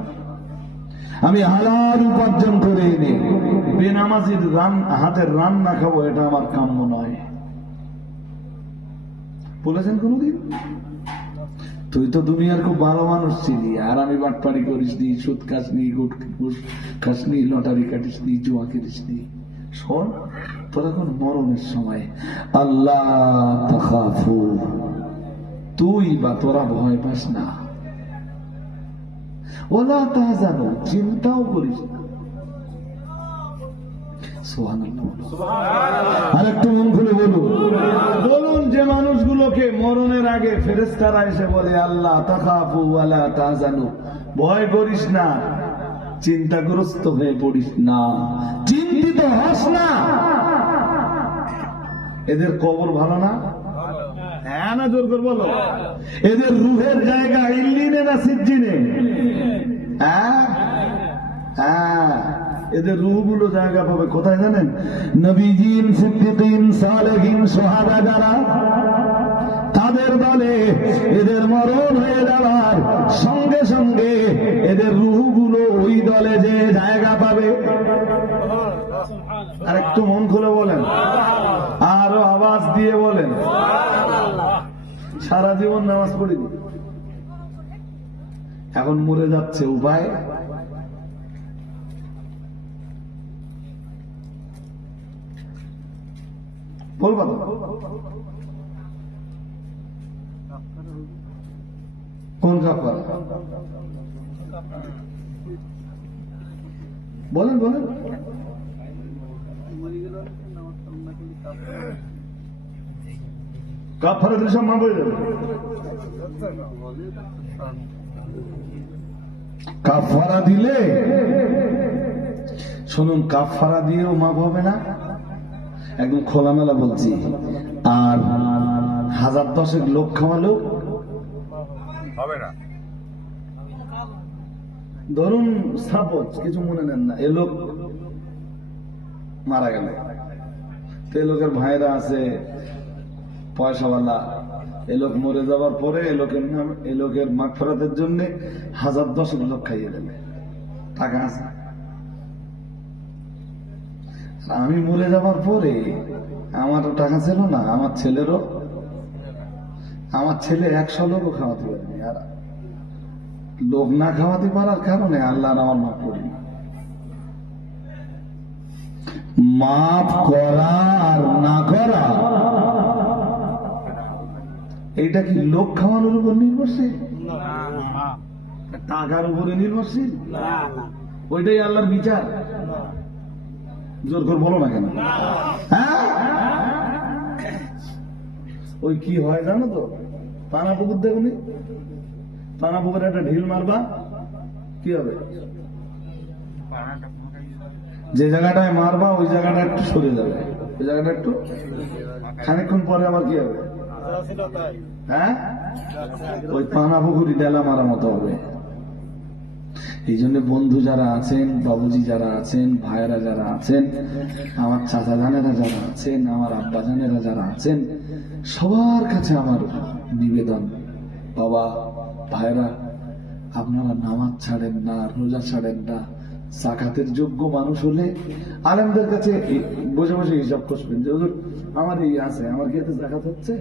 আমি হালাল উপার্জন করে এনে বেনামাজির হাতের রান্না খাবো, এটা আমার কাম্য নয়? বলেছেন কোনদিন? তুই তো দুনিয়ার খুব ভালো মানুষ ছিলি, আর আমি বাটপাড়ি করিস নি, সুদ খাস নি, ঘুষ খাস নি, লটারি কাটিস নি, জুয়া খেলিস নি। শোন, তোর এখন মরণের সময়, আল্লাহ তাখাফু, তুই বা তোরা ভয় পাস না, ওয়ালা তাহজানু, চিন্তাও করিস না। আর একটু মন খুলে বলুন, যে মানুষগুলোকে মরণের আগে ফেরেশতারা এসে বলে আল্লাহ তাখাফু ওয়ালা তাহজানু, ভয় করিস না, চিন্তাগ্রস্ত হয়ে পড়িস না, চিন্তিত হস না, এদের কবর ভালো না? হ্যাঁ না, জোর করে বলো। এদের রুহের জায়গা ইল্লিনে না সিজ্জিনে? হ্যাঁ হ্যাঁ, এদের রুহগুলো জায়গা পাবে কোথায় জানেন? নবীজিন, সিদ্দিকিন, সালেহিন, সোহাবা যারা, তাদের দলে এদের মরণ হয়ে যাওয়ার সঙ্গে সঙ্গে এদের রুহগুলো ওই দলে যে জায়গা পাবে। আর একটু মন খুলে বলেন, আরো আওয়াজ দিয়ে বলেন, সারা জীবন নামাজ পড়িনি, এখন মরে যাচ্ছে, উপায় বলবা তো? কোন কাফারা? বলেন বলেন। কাফারা দিলে সব মাফ হয়ে যাবে। কাফারা দিলে, শুনুন, কাফারা দিয়েও মাফ হবে না, একদম খোলামেলা বলছি। আর 1010 লোক খাওয়ালেও হবে না। ধরুন সাপোজ, কিছু মনে নেন না, এ লোক মারা গেল, তো এ লোকের ভাইরা আছে পয়সাওয়ালা, এ লোক মরে যাওয়ার পরে এ লোকের মাগফিরাতের জন্য 1010 লোক খাইয়ে দেবে, টাকা আছে। আমি মরে যাওয়ার পরে আমারও টাকা ছিল না, আমার ছেলেরও, আমার ছেলে 100 লোকও খাওয়াতে পারেনি। আর লোক না খাওয়াতে পারার কারণে আল্লাহ আমার মাফ করি না। মাফ করা আর না করা, এইটা কি লোক খাওয়ানোর উপর নির্ভরশীল? টাকার উপরে নির্ভরশীল? ওইটাই আল্লাহর বিচার? জোর করে বলো না কেন? হ্যাঁ, ওই কি হয় জানো তো, পানা পুকুর দেখুনি, পানা পুকুরে একটা ঢিল মারবা, কি হবে? যে জায়গাটায় মারবা ওই জায়গাটা একটু সরে যাবে, ওই জায়গাটা একটু খানিকক্ষণ পরে আবার কি হবে? হ্যাঁ, ওই পানা পুকুরি ডেলা মারা মতো হবে। এই জন্য বন্ধু যারা আছেন, বাবুজি যারা আছেন, ভাইয়েরা যারা আছেন, আমার চাচা জানেরা যারা আছেন, আমার আব্বা জানেরা যারা আছেন, সবার কাছে আমার নিবেদন, বাবা ভাইয়েরা, আপনারা নামাজ ছাড়েন না, রোজা ছাড়েন না। জাকাতের যোগ্য মানুষ হলে আলেমদের কাছে বসে বসে হিসাব করবেন যে হুজুর আমার এই আছে, আমার কি এতে জাকাত হচ্ছে?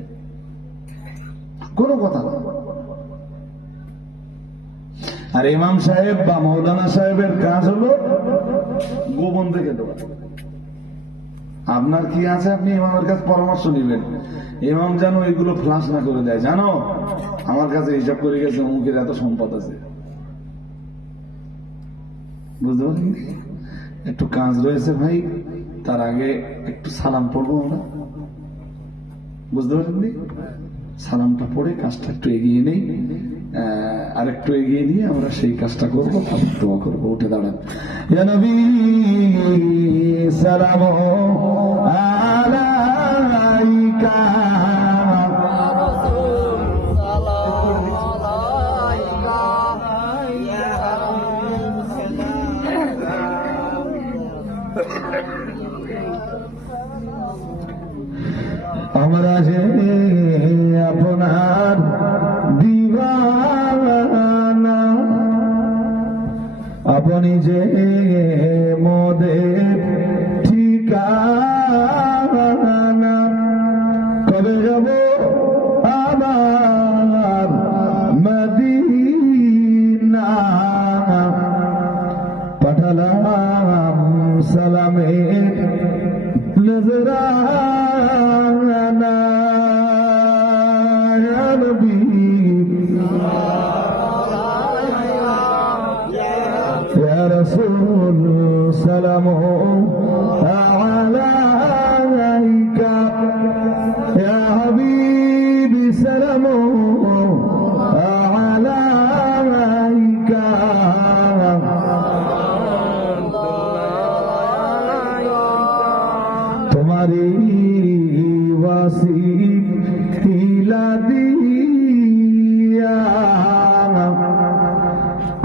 কোনো কথা না। আর ইমাম সাহেব বা মৌলানা সাহেবের কাজ হলো গোপন দেখে দেওয়া। আপনার কি আছে আপনি ইমামের কাছে পরামর্শ নিবেন, ইমাম যেন এইগুলো ফ্লাশ না করে দেয়, জানো আমার কাছে হিসাব করে গেছে অমুকের এত সম্পদ আছে, বুঝতে পারলেন? একটু কাজ রয়েছে ভাই, তার আগে একটু সালাম পড়বো আমরা, বুঝতে পারলেন? সালামটা পড়ে কাজটা একটু এগিয়ে নেই, আর একটু এগিয়ে নিয়ে আমরা সেই কাজটা করবো, দোয়া করবো। উঠে দাঁড়ান। ইয়া নবী সালামু আলাইকা, আমরা যে আপনার দিওয়ানা, আপনি যে মোদের ঠিকানা, কবে যাব আবার মদিনা, পাঠালাম সালামের নজরানা, ইয়া নবী ইয়া রাসূল সালামু আলাইকা, ইয়া হাবিবি সালামু আলাইকা, তোমারি ওয়াসিলা দিয়া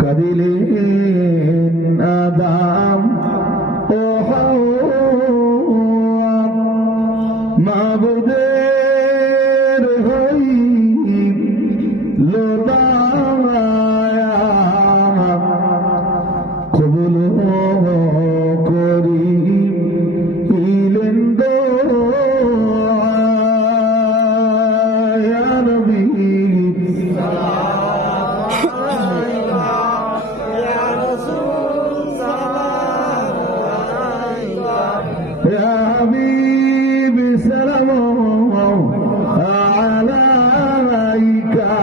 কাদিলেন আদম ও হাওয়া, মাবুদের হইল দায়া, কবুল করিলেন দোয়া, ইয়া নবী ইয়া হাবিবি সালামু আলাইকা,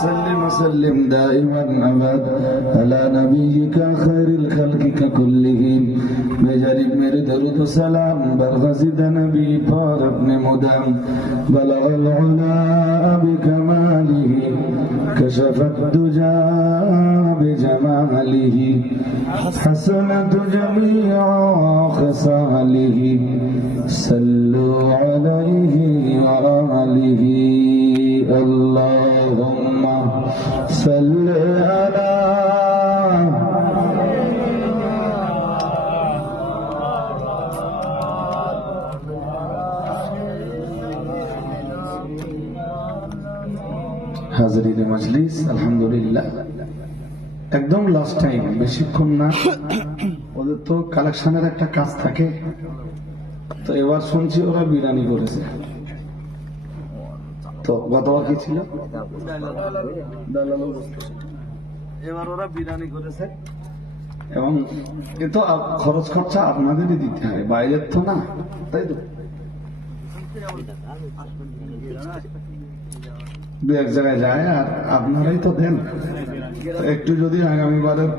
سلم وسلم دائما ابدا على نبيك خير الخلق ككلهم، بجانب میرے درود و سلام برغزید نبی پر اپنے مدام، بلغ العلا بكماله كشف الدجى بجماله، حسنت جميع خصاله، صلوا عليه وآله، اللهم صل على হাজরিনে মজলিস। আলহামদুলিল্লাহ, একদম লাস্ট টাইম, বেশিক্ষণ না, ওদের তো কালেকশনের একটা কাজ থাকে, তো এবার শুনছি ওরা বিরিয়ানি করেছে। তো গতবার কি ছিল, এবার ওরা বিরিয়ানি করেছে, এবং এ তো খরচ খরচা আপনাদেরই দিতে হয়, বাইরের তো না, তাই তো? দু এক জায়গায় যায় আর আপনারাই তো দেন, একটু যদি আগামীবারের